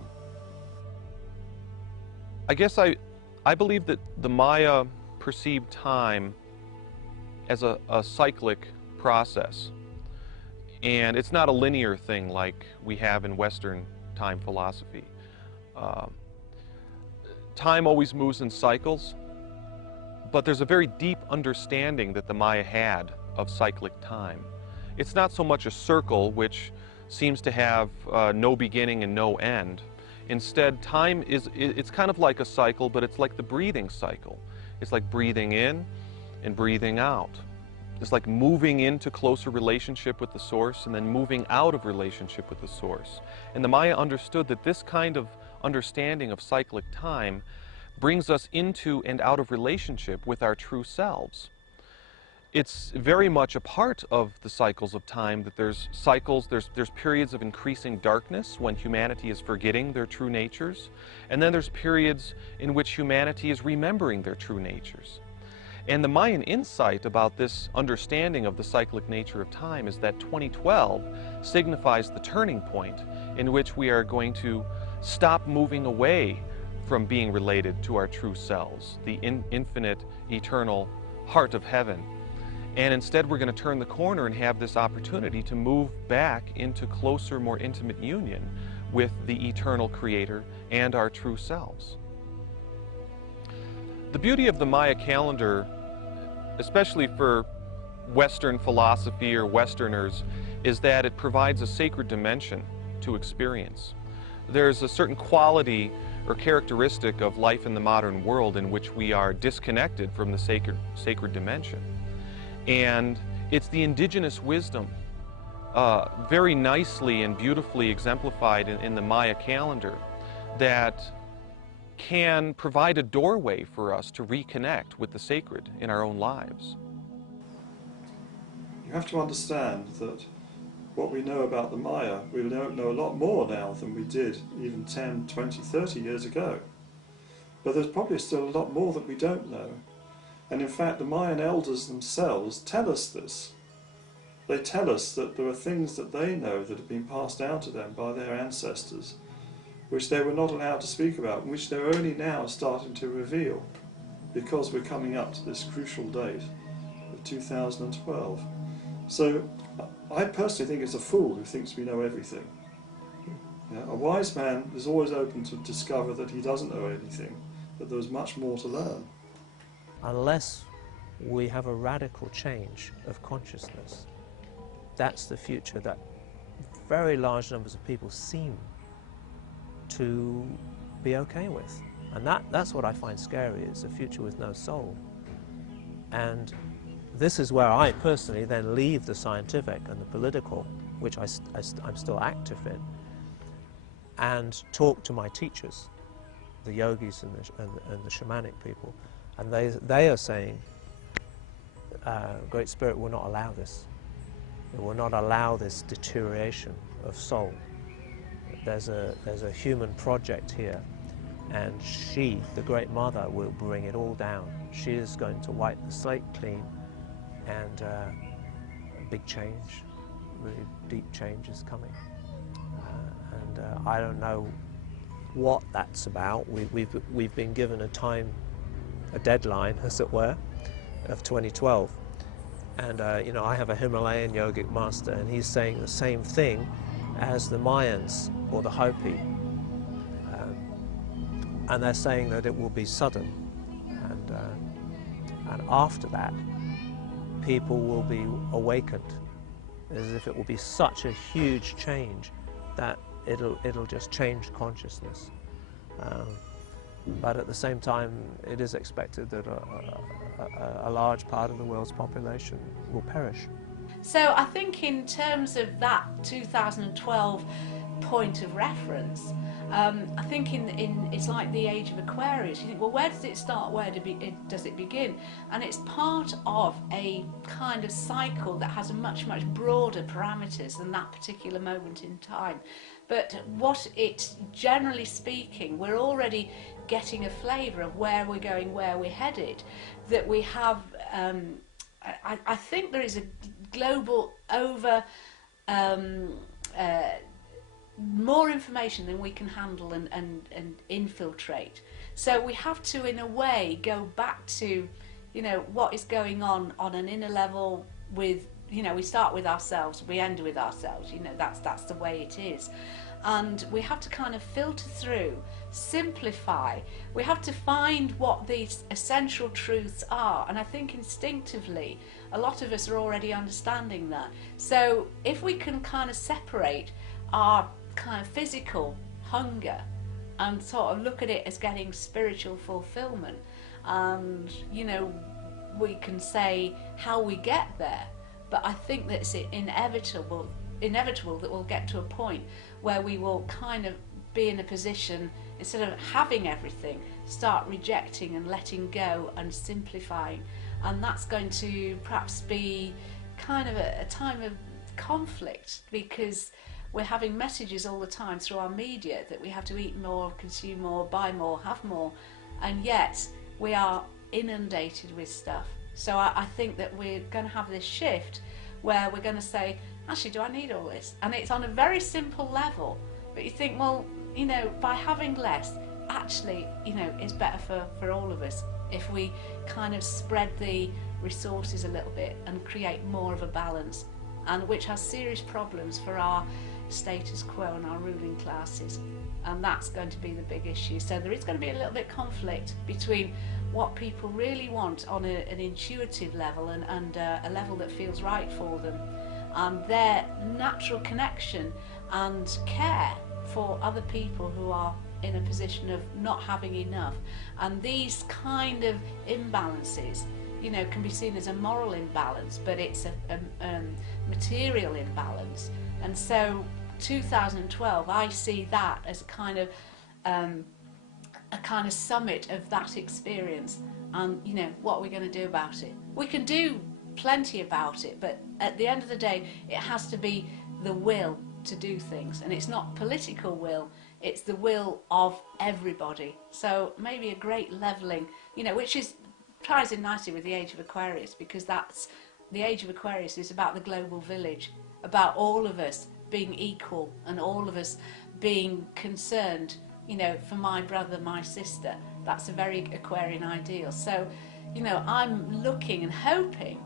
I guess I believe that the Maya perceived time as a cyclic process. And it's not a linear thing like we have in Western time philosophy. Time always moves in cycles, but there's a very deep understanding that the Maya had of cyclic time. It's not so much a circle, which seems to have no beginning and no end. Instead, time it's kind of like a cycle, but it's like the breathing cycle. It's like breathing in and breathing out. It's like moving into closer relationship with the source and then moving out of relationship with the source. And the Maya understood that this kind of understanding of cyclic time brings us into and out of relationship with our true selves. It's very much a part of the cycles of time that there's cycles, there's periods of increasing darkness when humanity is forgetting their true natures, and then there's periods in which humanity is remembering their true natures. And the Mayan insight about this understanding of the cyclic nature of time is that 2012 signifies the turning point in which we are going to stop moving away from being related to our true selves, the infinite, eternal heart of heaven. And instead we're going to turn the corner and have this opportunity to move back into closer, more intimate union with the eternal Creator and our true selves. The beauty of the Maya calendar, especially for Western philosophy or Westerners, is that it provides a sacred dimension to experience. There's a certain quality or characteristic of life in the modern world in which we are disconnected from the sacred dimension. And it's the indigenous wisdom, very nicely and beautifully exemplified in the Maya calendar, that can provide a doorway for us to reconnect with the sacred in our own lives. You have to understand that what we know about the Maya, we know a lot more now than we did even 10, 20, 30 years ago. But there's probably still a lot more that we don't know. And in fact, the Mayan elders themselves tell us this. They tell us that there are things that they know that have been passed down to them by their ancestors, which they were not allowed to speak about, and which they're only now starting to reveal, because we're coming up to this crucial date of 2012. So I personally think it's a fool who thinks we know everything. Yeah, a wise man is always open to discover that he doesn't know anything, that there's much more to learn. Unless we have a radical change of consciousness, that's the future that very large numbers of people seem to be okay with. And that's what I find scary, is a future with no soul. And this is where I personally then leave the scientific and the political, which I'm still active in, and talk to my teachers, the yogis and the shamanic people. And they are saying, Great Spirit will not allow this. It will not allow this deterioration of soul. There's a human project here, and she, the Great Mother, will bring it all down. She is going to wipe the slate clean, and a big change, really deep change is coming. And I don't know what that's about. We've been given a deadline, as it were, of 2012. And I have a Himalayan yogic master, and he's saying the same thing as the Mayans or the Hopi. And they're saying that it will be sudden. And after that, people will be awakened, as if it will be such a huge change that it'll just change consciousness. But at the same time, it is expected that a large part of the world's population will perish. So I think in terms of that 2012 point of reference, I think it's like the age of Aquarius. You think, well, where does it start? Where does it begin? And it's part of a kind of cycle that has a much broader parameters than that particular moment in time. But what it's, generally speaking, we're already getting a flavour of where we're going, where we're headed, that we have, I think there is a global more information than we can handle and infiltrate. So we have to, in a way, go back to, what is going on an inner level with, we start with ourselves, we end with ourselves, that's the way it is. And we have to kind of filter through, simplify. We have to find what these essential truths are. And I think instinctively, a lot of us are already understanding that. So if we can kind of separate our kind of physical hunger and sort of look at it as getting spiritual fulfillment, and, we can say how we get there. But I think that it's inevitable that we'll get to a point where we will kind of be in a position, instead of having everything, start rejecting and letting go and simplifying. And that's going to perhaps be kind of a time of conflict, because we're having messages all the time through our media that we have to eat more, consume more, buy more, have more, and yet we are inundated with stuff. So I think that we're going to have this shift where we're going to say, actually, do I need all this? And it's on a very simple level, but you think, well, by having less, actually, it's better for all of us if we kind of spread the resources a little bit and create more of a balance, and which has serious problems for our status quo and our ruling classes. And that's going to be the big issue. So there is going to be a little bit of conflict between what people really want on an intuitive level and a level that feels right for them, and their natural connection and care for other people who are in a position of not having enough. And these kind of imbalances, can be seen as a moral imbalance, but it's a material imbalance. And so 2012, I see that as a kind of summit of that experience. And what are we going to do about it? We can do plenty about it, but at the end of the day, it has to be the will to do things, and it's not political will, it's the will of everybody. So maybe a great levelling, which ties in nicely with the age of Aquarius, because that's the age of Aquarius is about the global village, about all of us being equal and all of us being concerned, for my brother, my sister. That's a very Aquarian ideal. So, I'm looking and hoping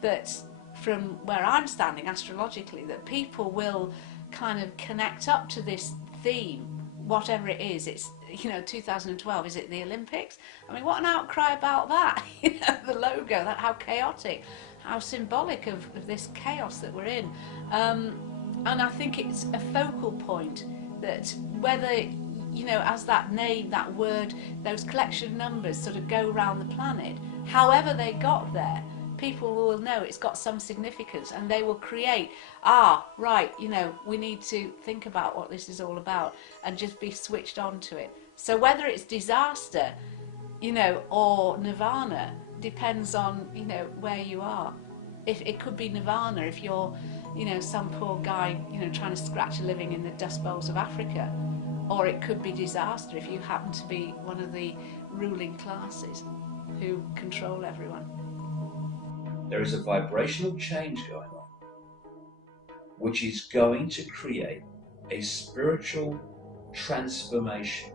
that from where I'm standing astrologically, that people will kind of connect up to this theme, whatever it is, it's, you know, 2012, is it the Olympics? I mean, what an outcry about that, you know, the logo, that how chaotic, how symbolic of this chaos that we're in. And I think it's a focal point that whether, you know, as that name, that word, those collection of numbers sort of go around the planet, however they got there, people will know it's got some significance, and they will create, right, you know, we need to think about what this is all about and just be switched on to it. So whether it's disaster, you know, or nirvana, depends on, you know, where you are. If it could be nirvana if you're, you know, some poor guy, you know, trying to scratch a living in the dust bowls of Africa, or it could be disaster if you happen to be one of the ruling classes who control everyone. There is a vibrational change going on, which is going to create a spiritual transformation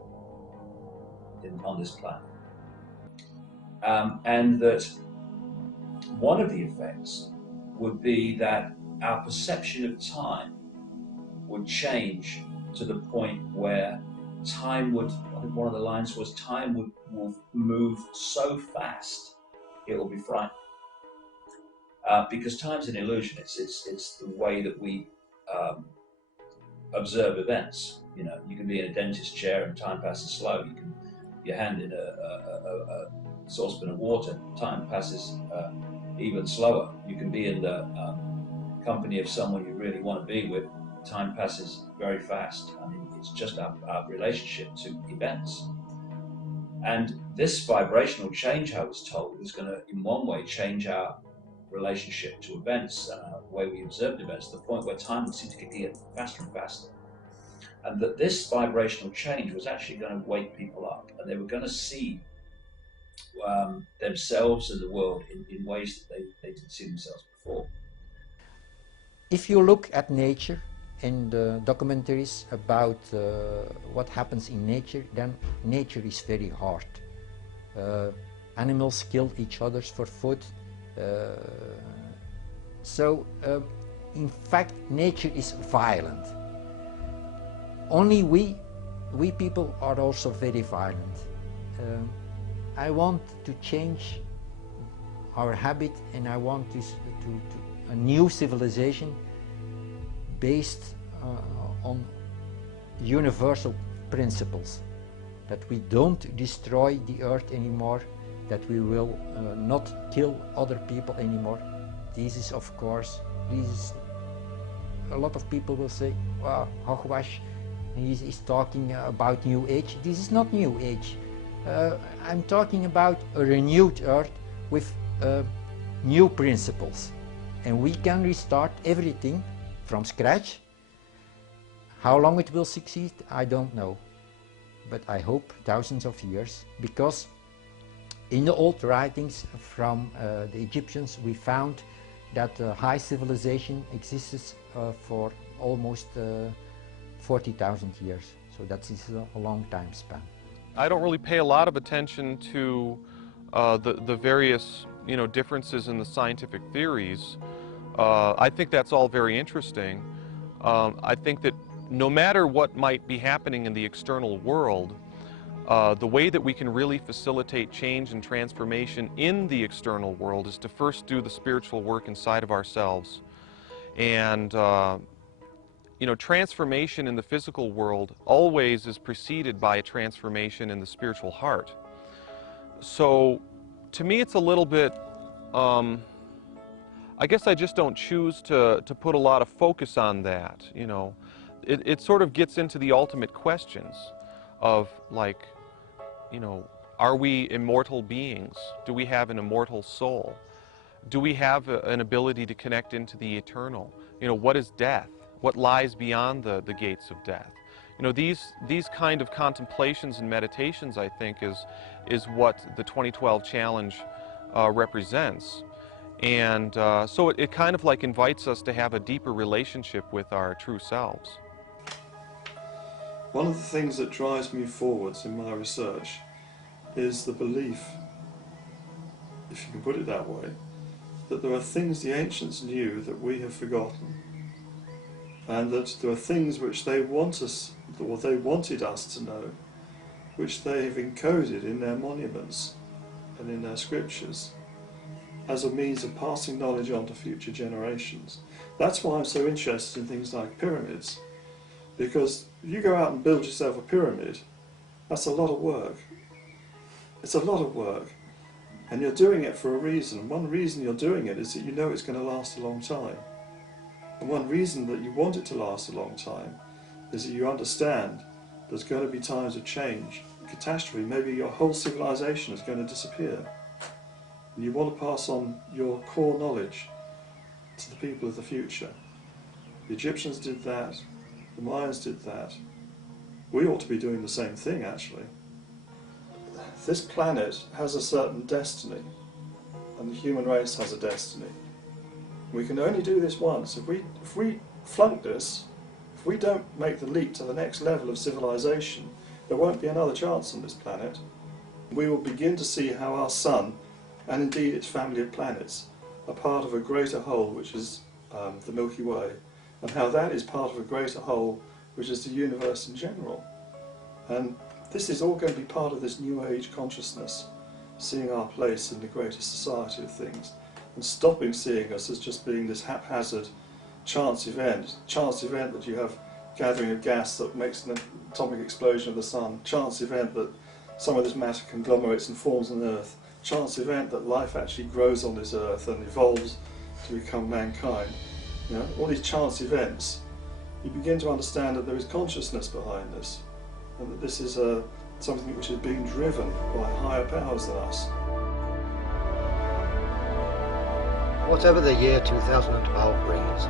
on this planet. And that one of the effects would be that our perception of time would change to the point where time would, I think one of the lines was, time will move so fast it will be frightening. Because time's an illusion. It's the way that we observe events. You know, you can be in a dentist chair and time passes slow. You can your hand in a saucepan of water, time passes even slower. You can be in the company of someone you really want to be with, time passes very fast. I mean, it's just our relationship to events. And this vibrational change, I was told, is going to, in one way, change our relationship to events and the way we observe events, to the point where time would seem to get faster and faster. And that this vibrational change was actually going to wake people up, and they were going to see themselves and the world in ways that they didn't see themselves before. If you look at nature in the documentaries about what happens in nature, then nature is very hard. Animals kill each other for food. In fact, nature is violent. Only we people are also very violent. I want to change our habit, and I want to a new civilization based on universal principles, that we don't destroy the earth anymore, that we will not kill other people anymore. This is, of course, a lot of people will say, well, Hogwash, he's talking about New Age. This is not New Age. I'm talking about a renewed earth with new principles. And we can restart everything from scratch. How long it will succeed, I don't know. But I hope thousands of years, because in the old writings from the Egyptians, we found that high civilization exists for almost 40,000 years. So that is a long time span. I don't really pay a lot of attention to the various, differences in the scientific theories. I think that's all very interesting. I think that no matter what might be happening in the external world, the way that we can really facilitate change and transformation in the external world is to first do the spiritual work inside of ourselves. And transformation in the physical world always is preceded by a transformation in the spiritual heart. So to me it's a little bit, I guess I just don't choose to put a lot of focus on that. It sort of gets into the ultimate questions of, like, are we immortal beings? Do we have an immortal soul? Do we have an ability to connect into the eternal? What is death? What lies beyond the gates of death? These kind of contemplations and meditations, I think, is what the 2012 challenge represents. And so it kind of like invites us to have a deeper relationship with our true selves. One of the things that drives me forwards in my research is the belief, if you can put it that way, that there are things the ancients knew that we have forgotten, and that there are things which they want us or they wanted us to know, which they have encoded in their monuments and in their scriptures as a means of passing knowledge on to future generations. That's why I'm so interested in things like pyramids, because if you go out and build yourself a pyramid, that's a lot of work. It's a lot of work, and you're doing it for a reason. One reason you're doing it is that you know it's going to last a long time. And one reason that you want it to last a long time is that you understand there's going to be times of change, catastrophe. Maybe your whole civilization is going to disappear. And you want to pass on your core knowledge to the people of the future. The Egyptians did that, the Mayans did that. We ought to be doing the same thing, actually. This planet has a certain destiny, and the human race has a destiny. We can only do this once. If we flunk this, if we don't make the leap to the next level of civilization, there won't be another chance on this planet. We will begin to see how our sun, and indeed its family of planets, are part of a greater whole, which is the Milky Way, and how that is part of a greater whole, which is the universe in general. And this is all going to be part of this New Age consciousness, seeing our place in the greater society of things, and stopping seeing us as just being this haphazard chance event that you have gathering of gas that makes an atomic explosion of the sun, chance event that some of this matter conglomerates and forms on Earth, chance event that life actually grows on this Earth and evolves to become mankind. You know, all these chance events, you begin to understand that there is consciousness behind this, and that this is something which is being driven by higher powers than us. Whatever the year 2012 brings,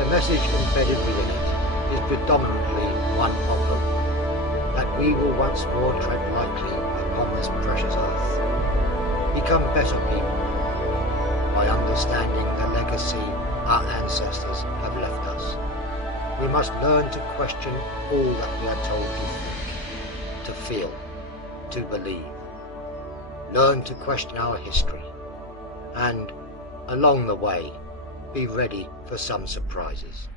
the message embedded within it is predominantly one of hope, that we will once more tread lightly upon this precious earth, become better people, by understanding the legacy our ancestors have left us. We must learn to question all that we are told to think, to feel, to believe. Learn to question our history, and, along the way, be ready for some surprises.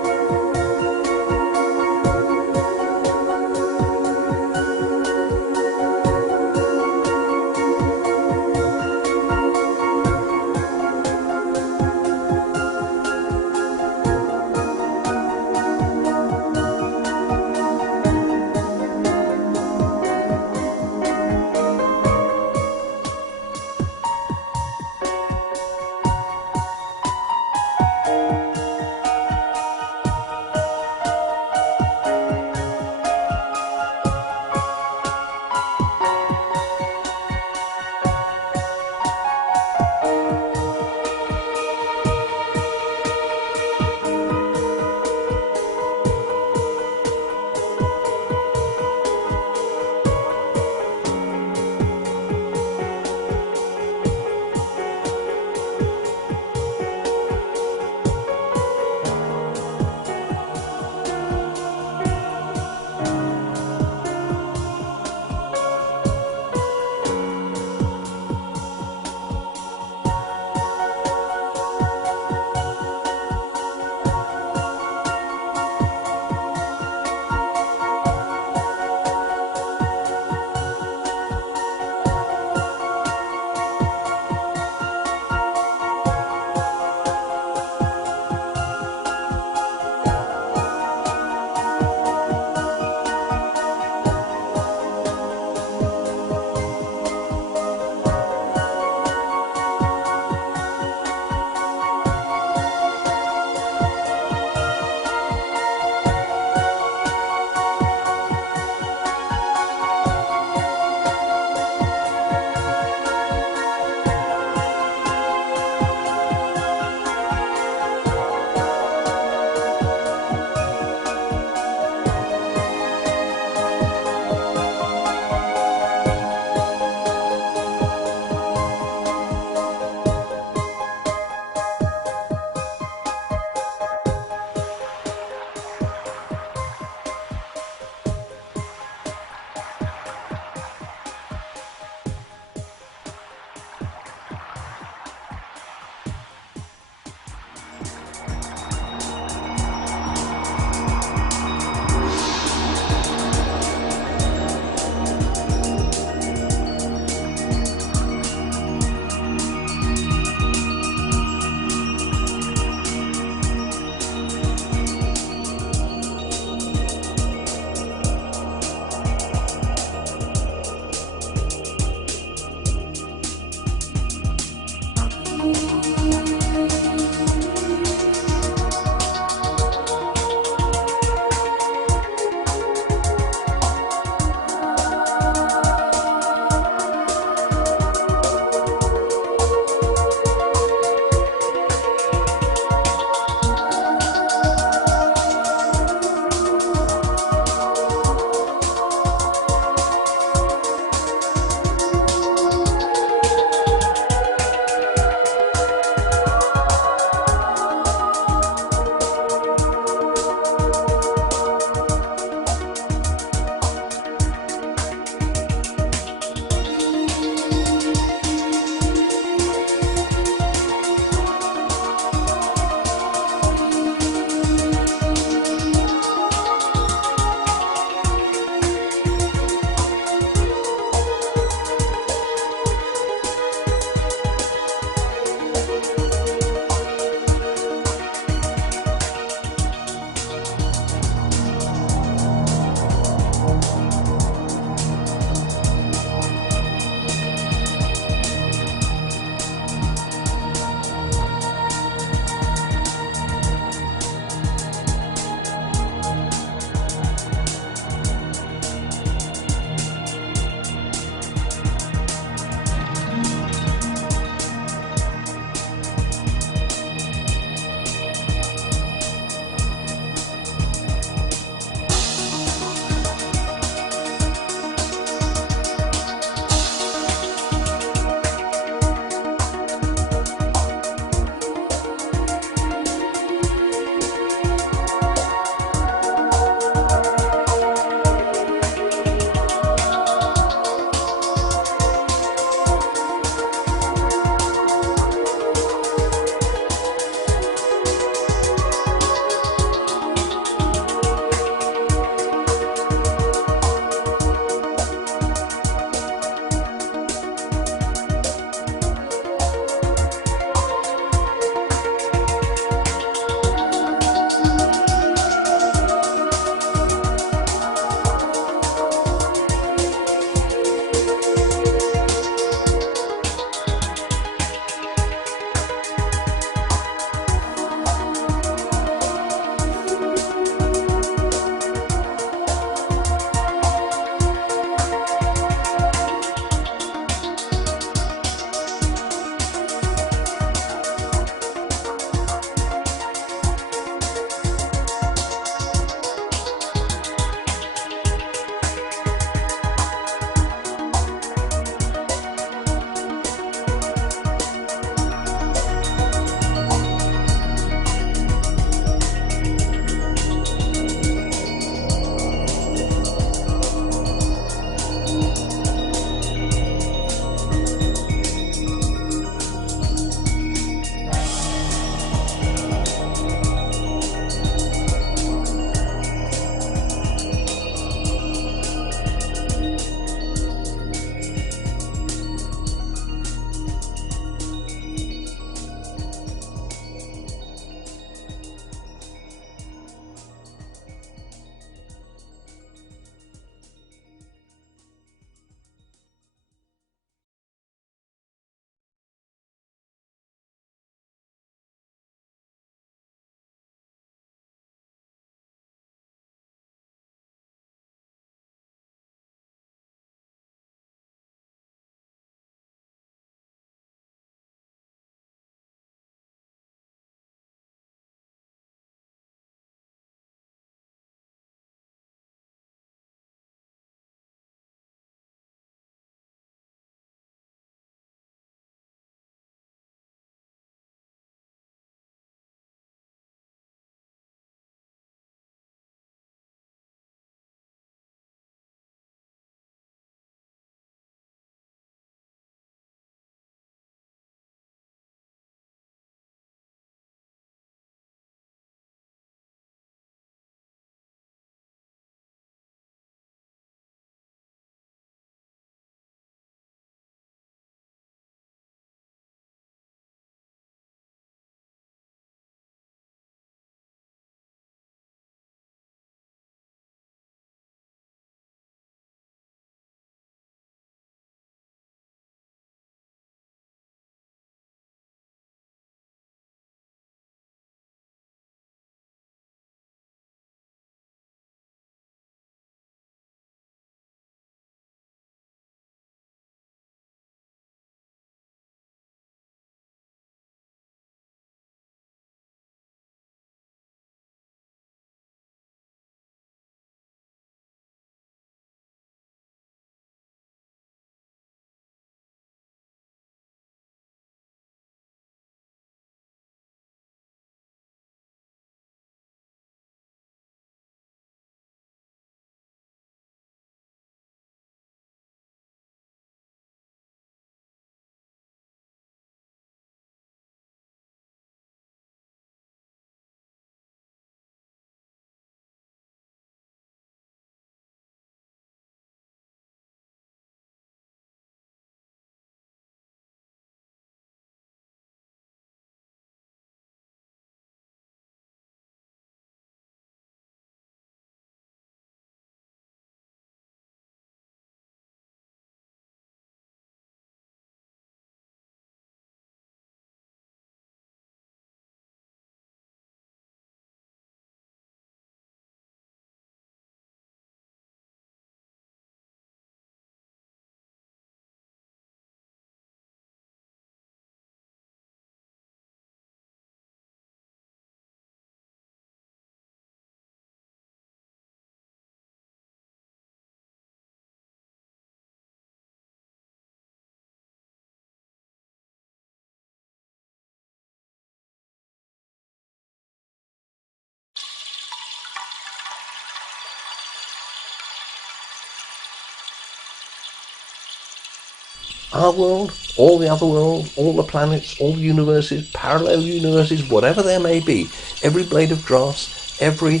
our world, all the other worlds, all the planets, all the universes, parallel universes, whatever there may be, every blade of grass, every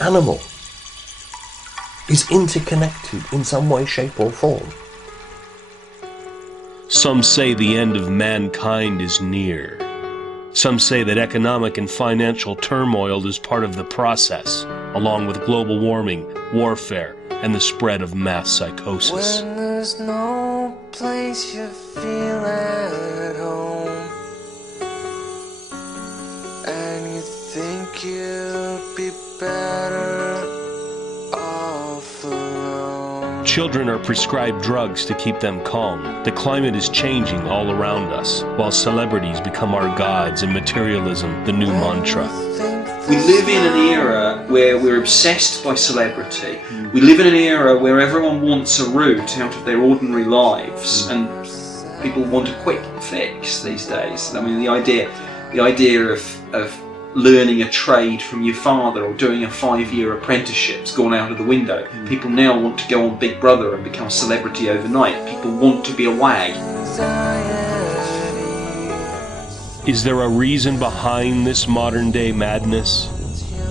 animal is interconnected in some way, shape or form. Some say the end of mankind is near. Some say that economic and financial turmoil is part of the process, along with global warming, warfare, and the spread of mass psychosis. When there's no place you feel at home, and you think you'd be better off alone. Children are prescribed drugs to keep them calm. The climate is changing all around us, while celebrities become our gods and materialism the new mantra. We live in an era where we're obsessed by celebrity. We live in an era where everyone wants a route out of their ordinary lives, and people want a quick fix these days. I mean, the idea of learning a trade from your father or doing a 5-year apprenticeship's gone out of the window. People now want to go on Big Brother and become a celebrity overnight. People want to be a wag. Is there a reason behind this modern day madness?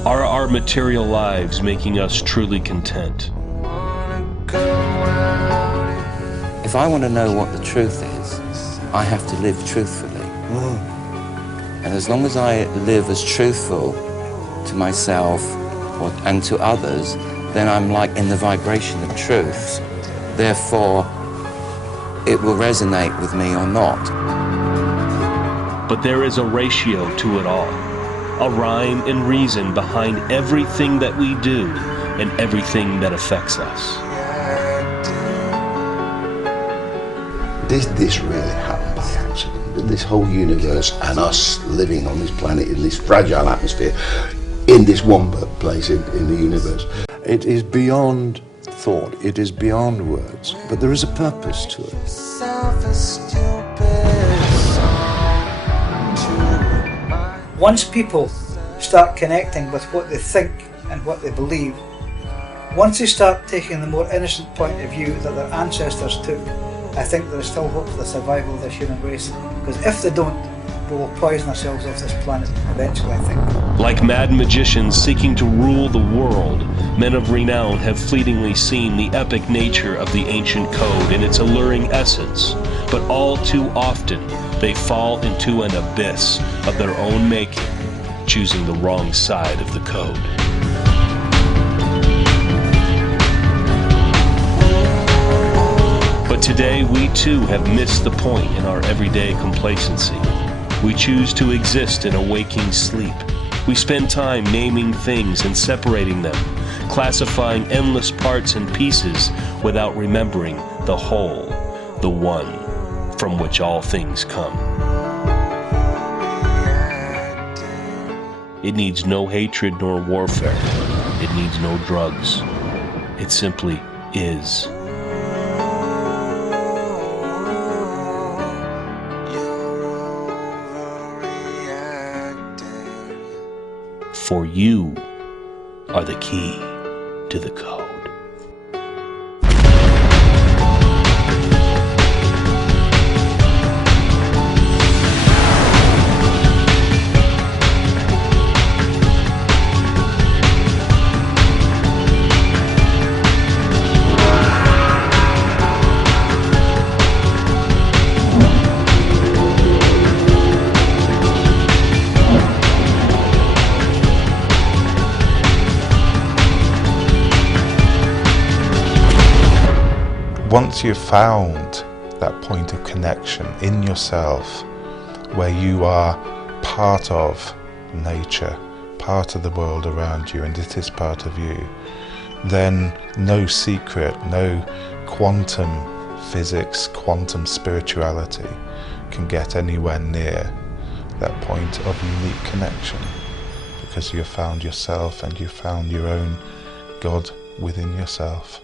Are our material lives making us truly content? If I want to know what the truth is, I have to live truthfully. And as long as I live as truthful to myself and to others, then I'm like in the vibration of truth. Therefore, it will resonate with me or not. But there is a ratio to it all, a rhyme and reason behind everything that we do and everything that affects us. This really happened by accident. This whole universe and us living on this planet in this fragile atmosphere, in this one place in the universe. It is beyond thought, it is beyond words, but there is a purpose to it. Once people start connecting with what they think and what they believe, once they start taking the more innocent point of view that their ancestors took, I think there is still hope for the survival of this human race, because if they don't, we will poison ourselves off this planet eventually, I think. Like mad magicians seeking to rule the world, men of renown have fleetingly seen the epic nature of the ancient code and its alluring essence, but all too often they fall into an abyss of their own making, choosing the wrong side of the code. But today we too have missed the point in our everyday complacency. We choose to exist in a waking sleep. We spend time naming things and separating them, classifying endless parts and pieces without remembering the whole, the one from which all things come. It needs no hatred nor warfare. It needs no drugs. It simply is. For you are the key to the code. Once you've found that point of connection in yourself, where you are part of nature, part of the world around you, and it is part of you, then no secret, no quantum physics, quantum spirituality can get anywhere near that point of unique connection, because you have found yourself and you found your own God within yourself.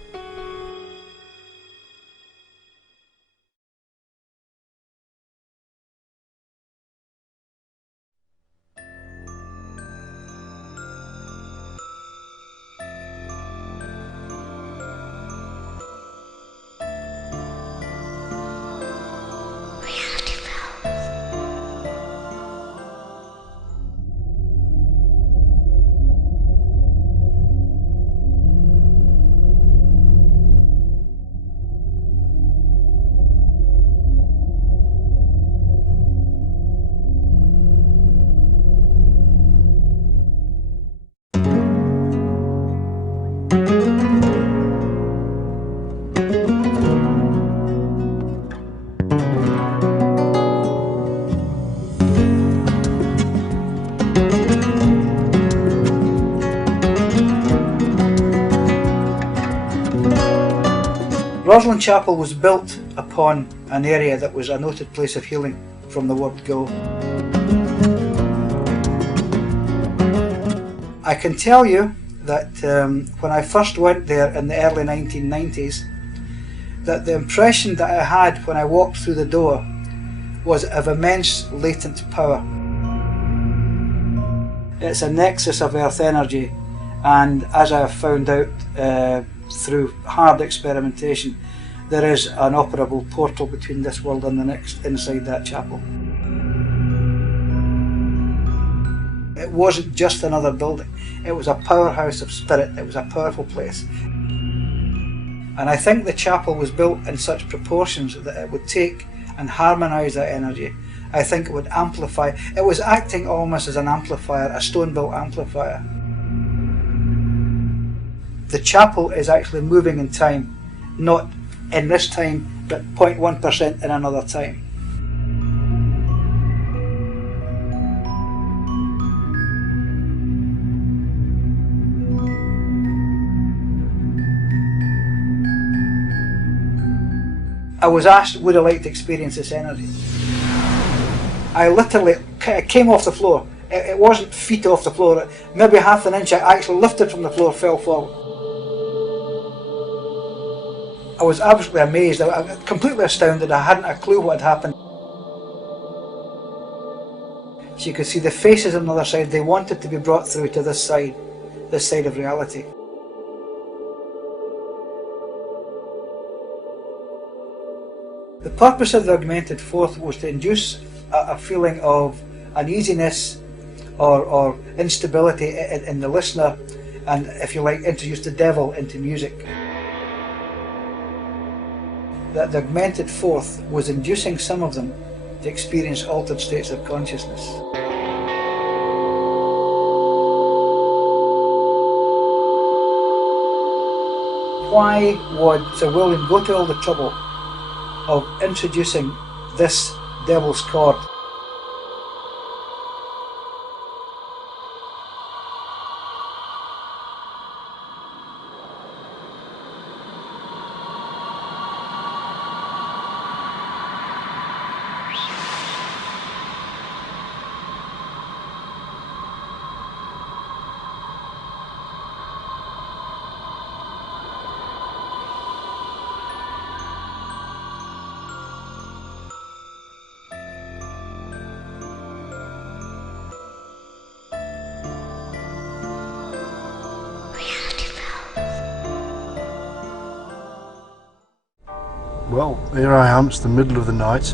Roslin Chapel was built upon an area that was a noted place of healing from the word go. I can tell you that when I first went there in the early 1990s, that the impression that I had when I walked through the door was of immense latent power. It's a nexus of earth energy, and as I have found out through hard experimentation, there is an operable portal between this world and the next inside that chapel. It wasn't just another building, it was a powerhouse of spirit, it was a powerful place. And I think the chapel was built in such proportions that it would take and harmonise that energy. I think it would amplify. It was acting almost as an amplifier, a stone-built amplifier. The chapel is actually moving in time, not in this time, but 0.1% in another time. I was asked, would I like to experience this energy? I literally came off the floor. It wasn't feet off the floor, maybe half an inch. I actually lifted from the floor, fell forward. I was absolutely amazed, I was completely astounded. I hadn't a clue what had happened. So you could see the faces on the other side. They wanted to be brought through to this side of reality. The purpose of the augmented fourth was to induce a feeling of uneasiness or instability in the listener, and, if you like, introduce the devil into music. That the augmented fourth was inducing some of them to experience altered states of consciousness. Why would Sir William go to all the trouble of introducing this devil's chord? Well, here I am, it's the middle of the night,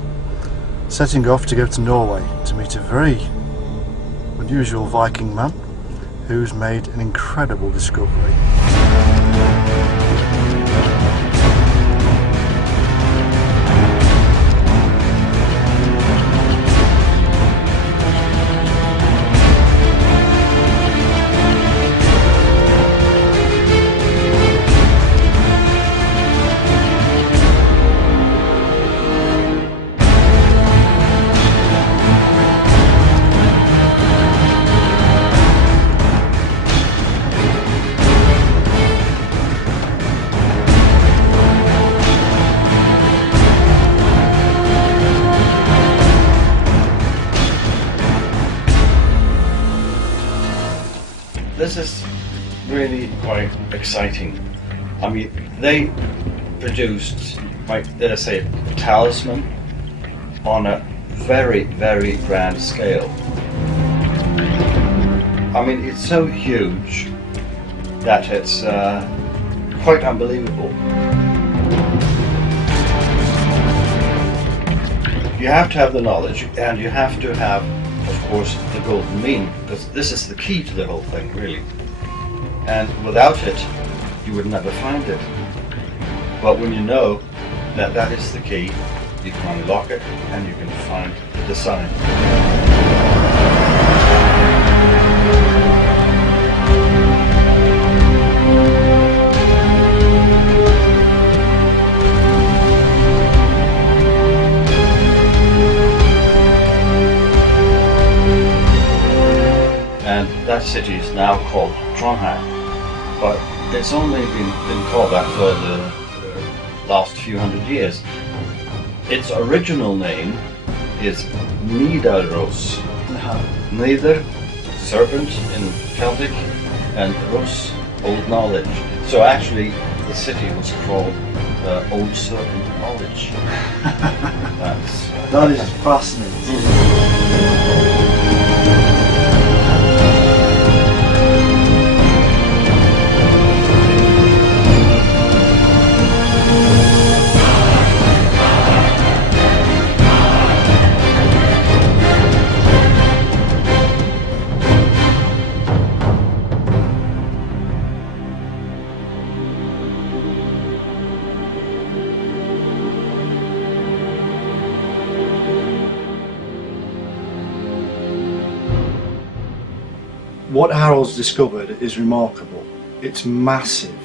setting off to go to Norway to meet a very unusual Viking man who's made an incredible discovery. This is really quite exciting. I mean, they produced, dare I say, a talisman on a very, very grand scale. I mean, it's so huge that it's quite unbelievable. You have to have the knowledge, and you have to have, of course, the golden mean, because this is the key to the whole thing, really. And without it, you would never find it. But when you know that that is the key, you can unlock it and you can find the design. And that city is now called Trondheim, but it's only been called that for last few hundred years. Its original name is Nidaros. Nider, serpent in Celtic, and Rus, old knowledge. So actually the city was called Old Serpent Knowledge. That is fascinating. What Harold's discovered is remarkable. It's massive.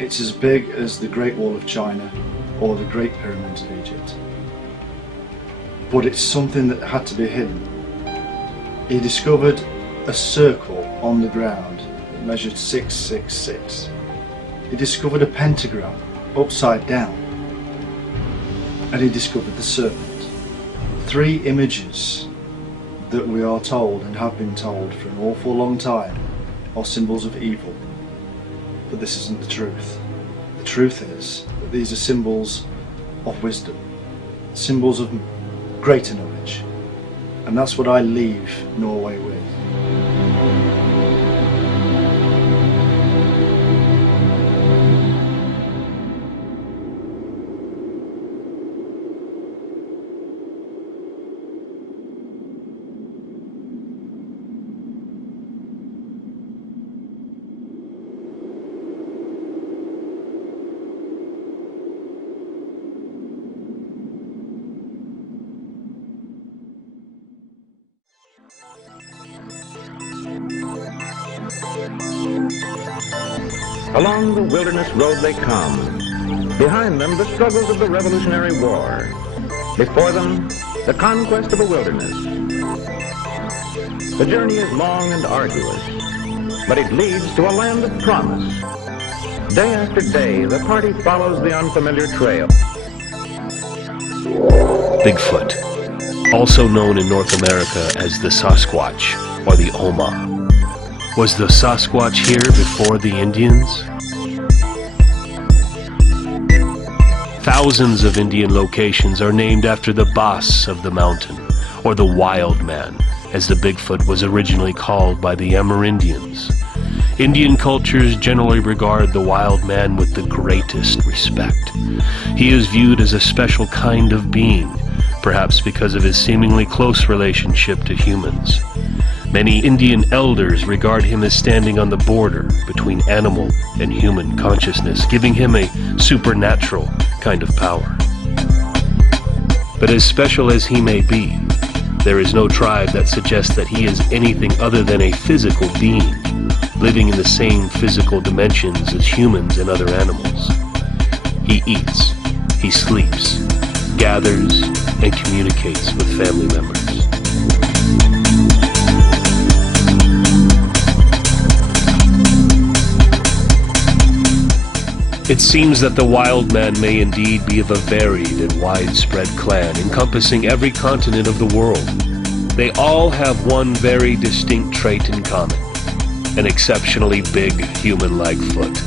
It's as big as the Great Wall of China or the Great Pyramids of Egypt. But it's something that had to be hidden. He discovered a circle on the ground that measured 666. He discovered a pentagram upside down. And he discovered the serpent. 3 images that we are told and have been told for an awful long time are symbols of evil. But this isn't the truth. The truth is that these are symbols of wisdom, symbols of greater knowledge. And that's what I leave Norway with. Along the wilderness road they come. Behind them, the struggles of the Revolutionary War. Before them, the conquest of a wilderness. The journey is long and arduous, but it leads to a land of promise. Day after day, the party follows the unfamiliar trail. Bigfoot, also known in North America as the Sasquatch or the Oma. Was the Sasquatch here before the Indians? Thousands of Indian locations are named after the boss of the mountain, or the wild man, as the Bigfoot was originally called by the Amerindians. Indian cultures generally regard the wild man with the greatest respect. He is viewed as a special kind of being, perhaps because of his seemingly close relationship to humans. Many Indian elders regard him as standing on the border between animal and human consciousness, giving him a supernatural kind of power. But as special as he may be, there is no tribe that suggests that he is anything other than a physical being, living in the same physical dimensions as humans and other animals. He eats, he sleeps, gathers, and communicates with family members. It seems that the wild man may indeed be of a varied and widespread clan, encompassing every continent of the world. They all have one very distinct trait in common: an exceptionally big human-like foot.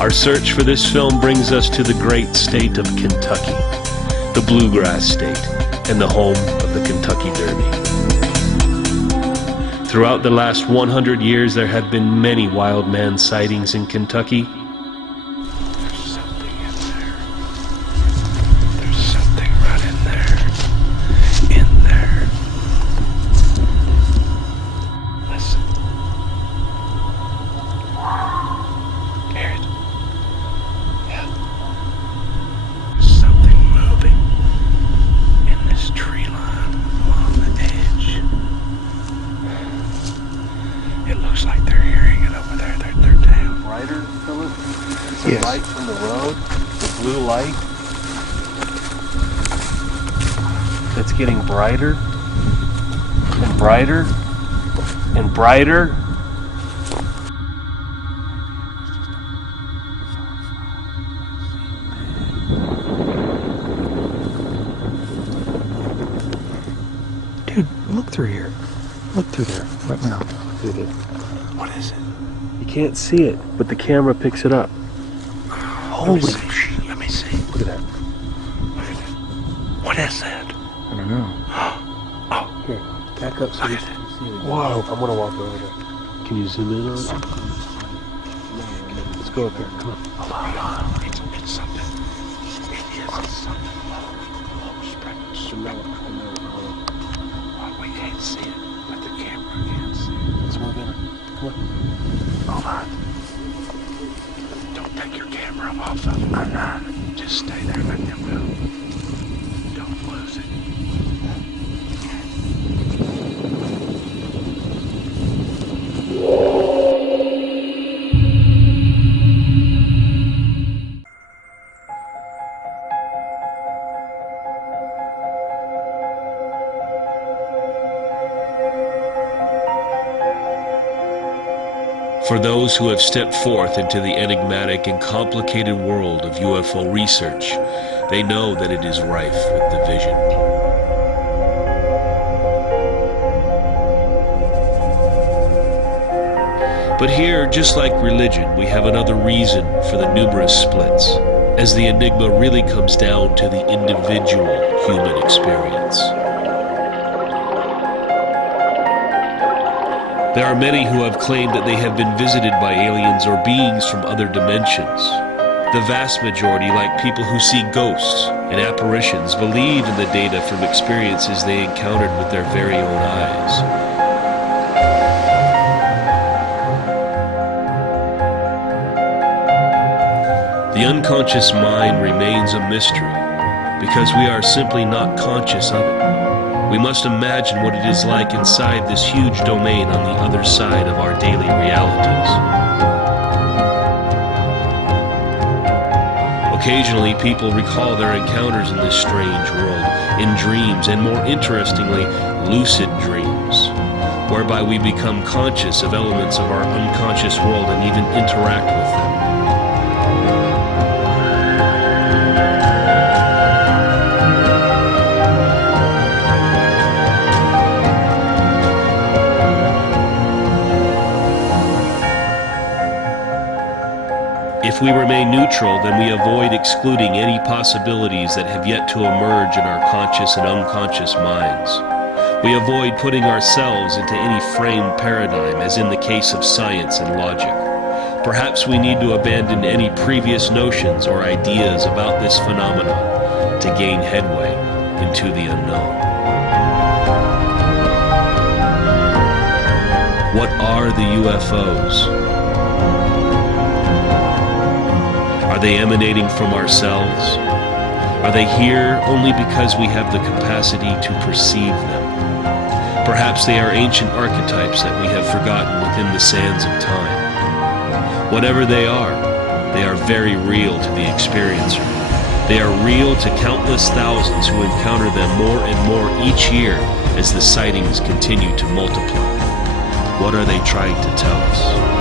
Our search for this film brings us to the great state of Kentucky, the bluegrass state, and the home of the Kentucky Derby. Throughout the last 100 years, there have been many wild man sightings in Kentucky. There's something in there. There's something right in there. In there. Listen. Hear it? Yeah. There's something moving in this tree line along the edge. It looks like they're hearing it over there. They're down. Brighter, Philip? It's a light from the road, the blue light. it's getting brighter and brighter and brighter. Dude, look through here. Look through there right now. What is it? You can't see it, but the camera picks it up. Holy shit. Let me see. Look at that. Look at that. What is that? I don't know. Oh, here, back up so you can see it. Whoa. I'm gonna walk over there. Can you zoom in on it? Let's go up there. Come on. Hold on. It's something. It is something. We can't see it, but the camera can see it. Let's move in. Come on. Hold on. Don't take your camera off of it. I'm not. Just stay there and it will. Don't lose it. For those who have stepped forth into the enigmatic and complicated world of UFO research, they know that it is rife with division. But here, just like religion, we have another reason for the numerous splits, as the enigma really comes down to the individual human experience. There are many who have claimed that they have been visited by aliens or beings from other dimensions. The vast majority, like people who see ghosts and apparitions, believe in the data from experiences they encountered with their very own eyes. The unconscious mind remains a mystery because we are simply not conscious of it. We must imagine what it is like inside this huge domain on the other side of our daily realities. Occasionally, people recall their encounters in this strange world in dreams, and more interestingly, lucid dreams, whereby we become conscious of elements of our unconscious world and even interact with them. If we remain neutral, then we avoid excluding any possibilities that have yet to emerge in our conscious and unconscious minds. We avoid putting ourselves into any framed paradigm, as in the case of science and logic. Perhaps we need to abandon any previous notions or ideas about this phenomenon to gain headway into the unknown. What are the UFOs? Are they emanating from ourselves? Are they here only because we have the capacity to perceive them? Perhaps they are ancient archetypes that we have forgotten within the sands of time. Whatever they are very real to the experiencer. They are real to countless thousands who encounter them more and more each year as the sightings continue to multiply. What are they trying to tell us?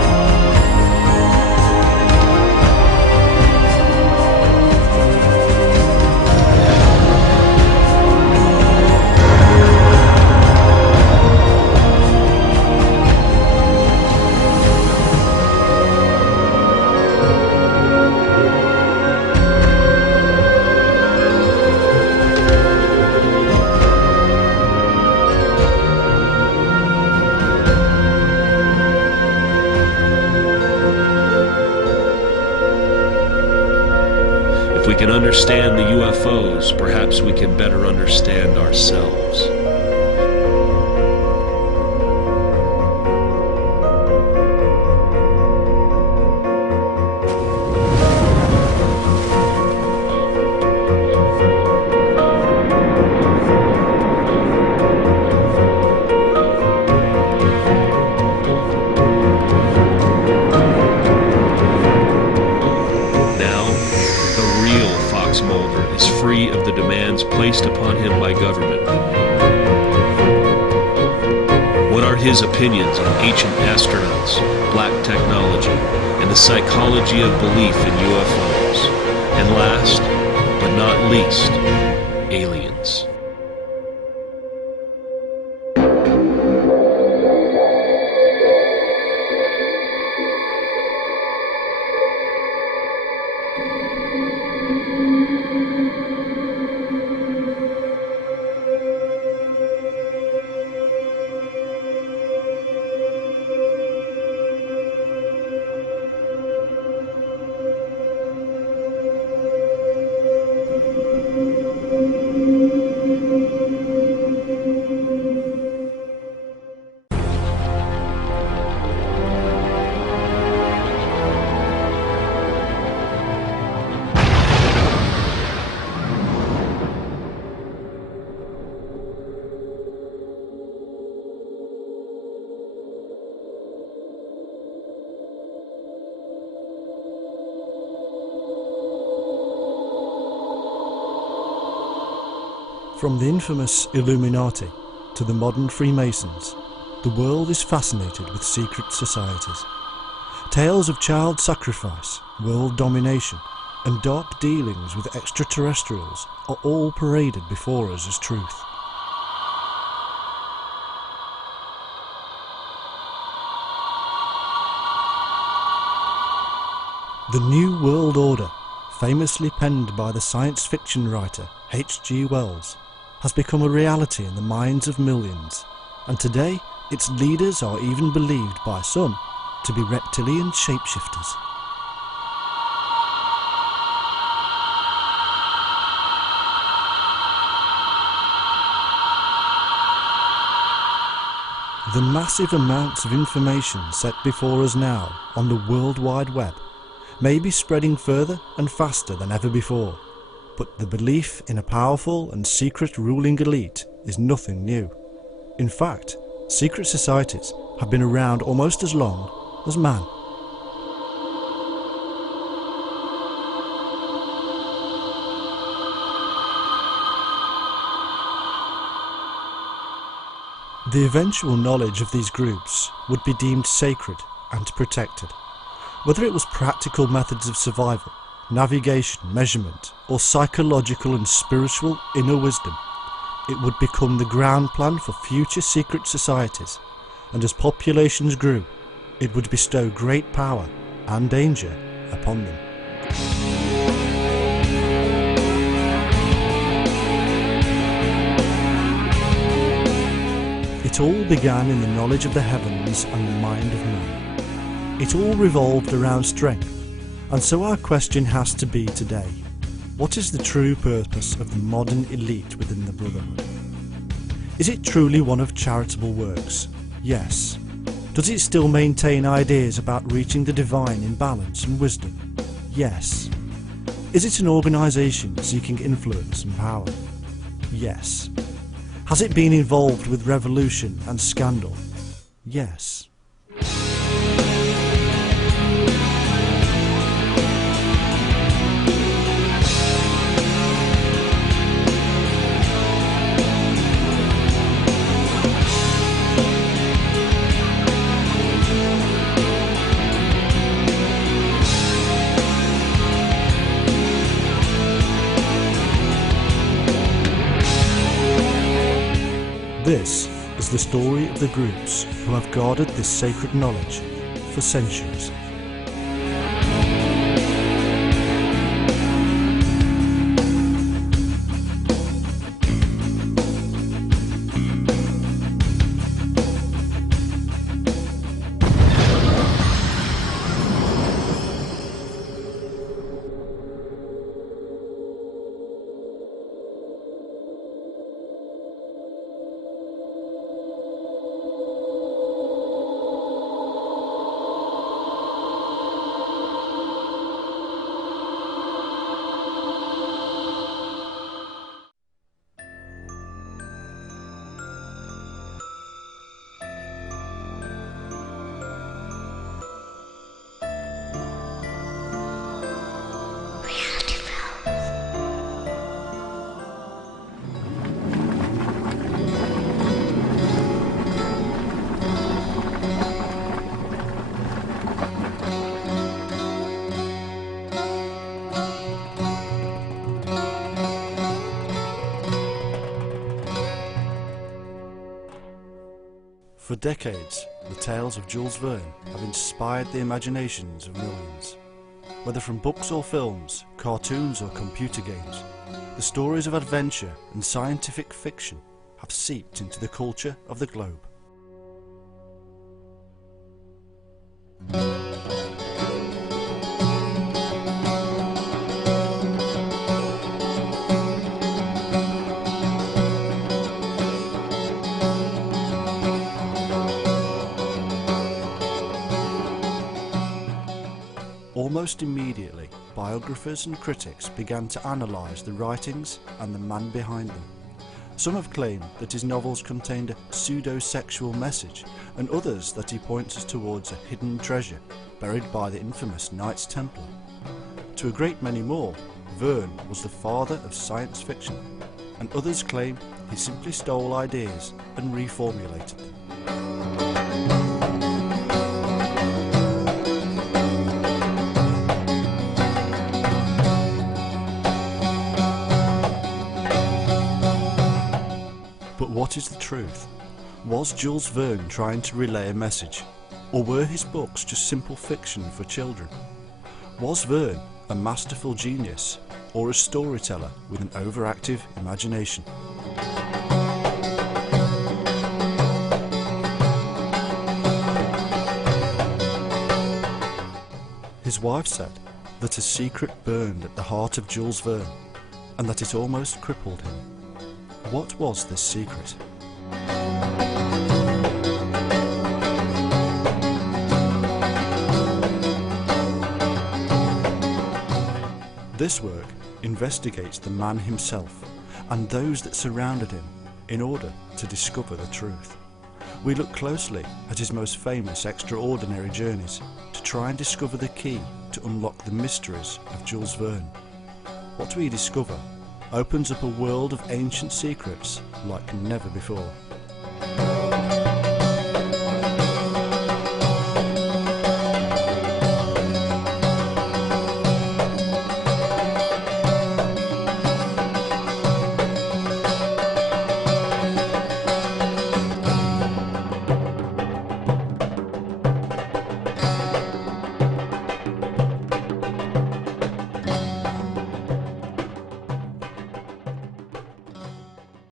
If we can understand the UFOs, perhaps we can better understand ourselves. existence free of the demands placed upon him by government? What are his opinions on ancient astronauts, black technology, and the psychology of belief in UFOs? And last, but not least, aliens. From the infamous Illuminati to the modern Freemasons, the world is fascinated with secret societies. Tales of child sacrifice, world domination, and dark dealings with extraterrestrials are all paraded before us as truth. The New World Order, famously penned by the science fiction writer H.G. Wells, has become a reality in the minds of millions, and today its leaders are even believed by some to be reptilian shapeshifters. The massive amounts of information set before us now on the World Wide Web may be spreading further and faster than ever before, but the belief in a powerful and secret ruling elite is nothing new. In fact, secret societies have been around almost as long as man. The eventual knowledge of these groups would be deemed sacred and protected. Whether it was practical methods of survival, navigation, measurement, or psychological and spiritual inner wisdom, it would become the ground plan for future secret societies, and as populations grew, it would bestow great power and danger upon them. It all began in the knowledge of the heavens and the mind of man. It all revolved around strength, and so our question has to be today: what is the true purpose of the modern elite within the Brotherhood? Is it truly one of charitable works? Yes. Does it still maintain ideas about reaching the divine in balance and wisdom? Yes. Is it an organisation seeking influence and power? Yes. Has it been involved with revolution and scandal? Yes. This is the story of the groups who have guarded this sacred knowledge for centuries. For decades, the tales of Jules Verne have inspired the imaginations of millions. Whether from books or films, cartoons or computer games, the stories of adventure and scientific fiction have seeped into the culture of the globe. Almost immediately, biographers and critics began to analyse the writings and the man behind them. Some have claimed that his novels contained a pseudo-sexual message, and others that he points us towards a hidden treasure buried by the infamous Knights Templar. To a great many more, Verne was the father of science fiction, and others claim he simply stole ideas and reformulated them. But what is the truth? Was Jules Verne trying to relay a message? Or were his books just simple fiction for children? Was Verne a masterful genius, or a storyteller with an overactive imagination? His wife said that a secret burned at the heart of Jules Verne, and that it almost crippled him. What was this secret? This work investigates the man himself and those that surrounded him in order to discover the truth. We look closely at his most famous extraordinary journeys to try and discover the key to unlock the mysteries of Jules Verne. What we discover opens up a world of ancient secrets like never before.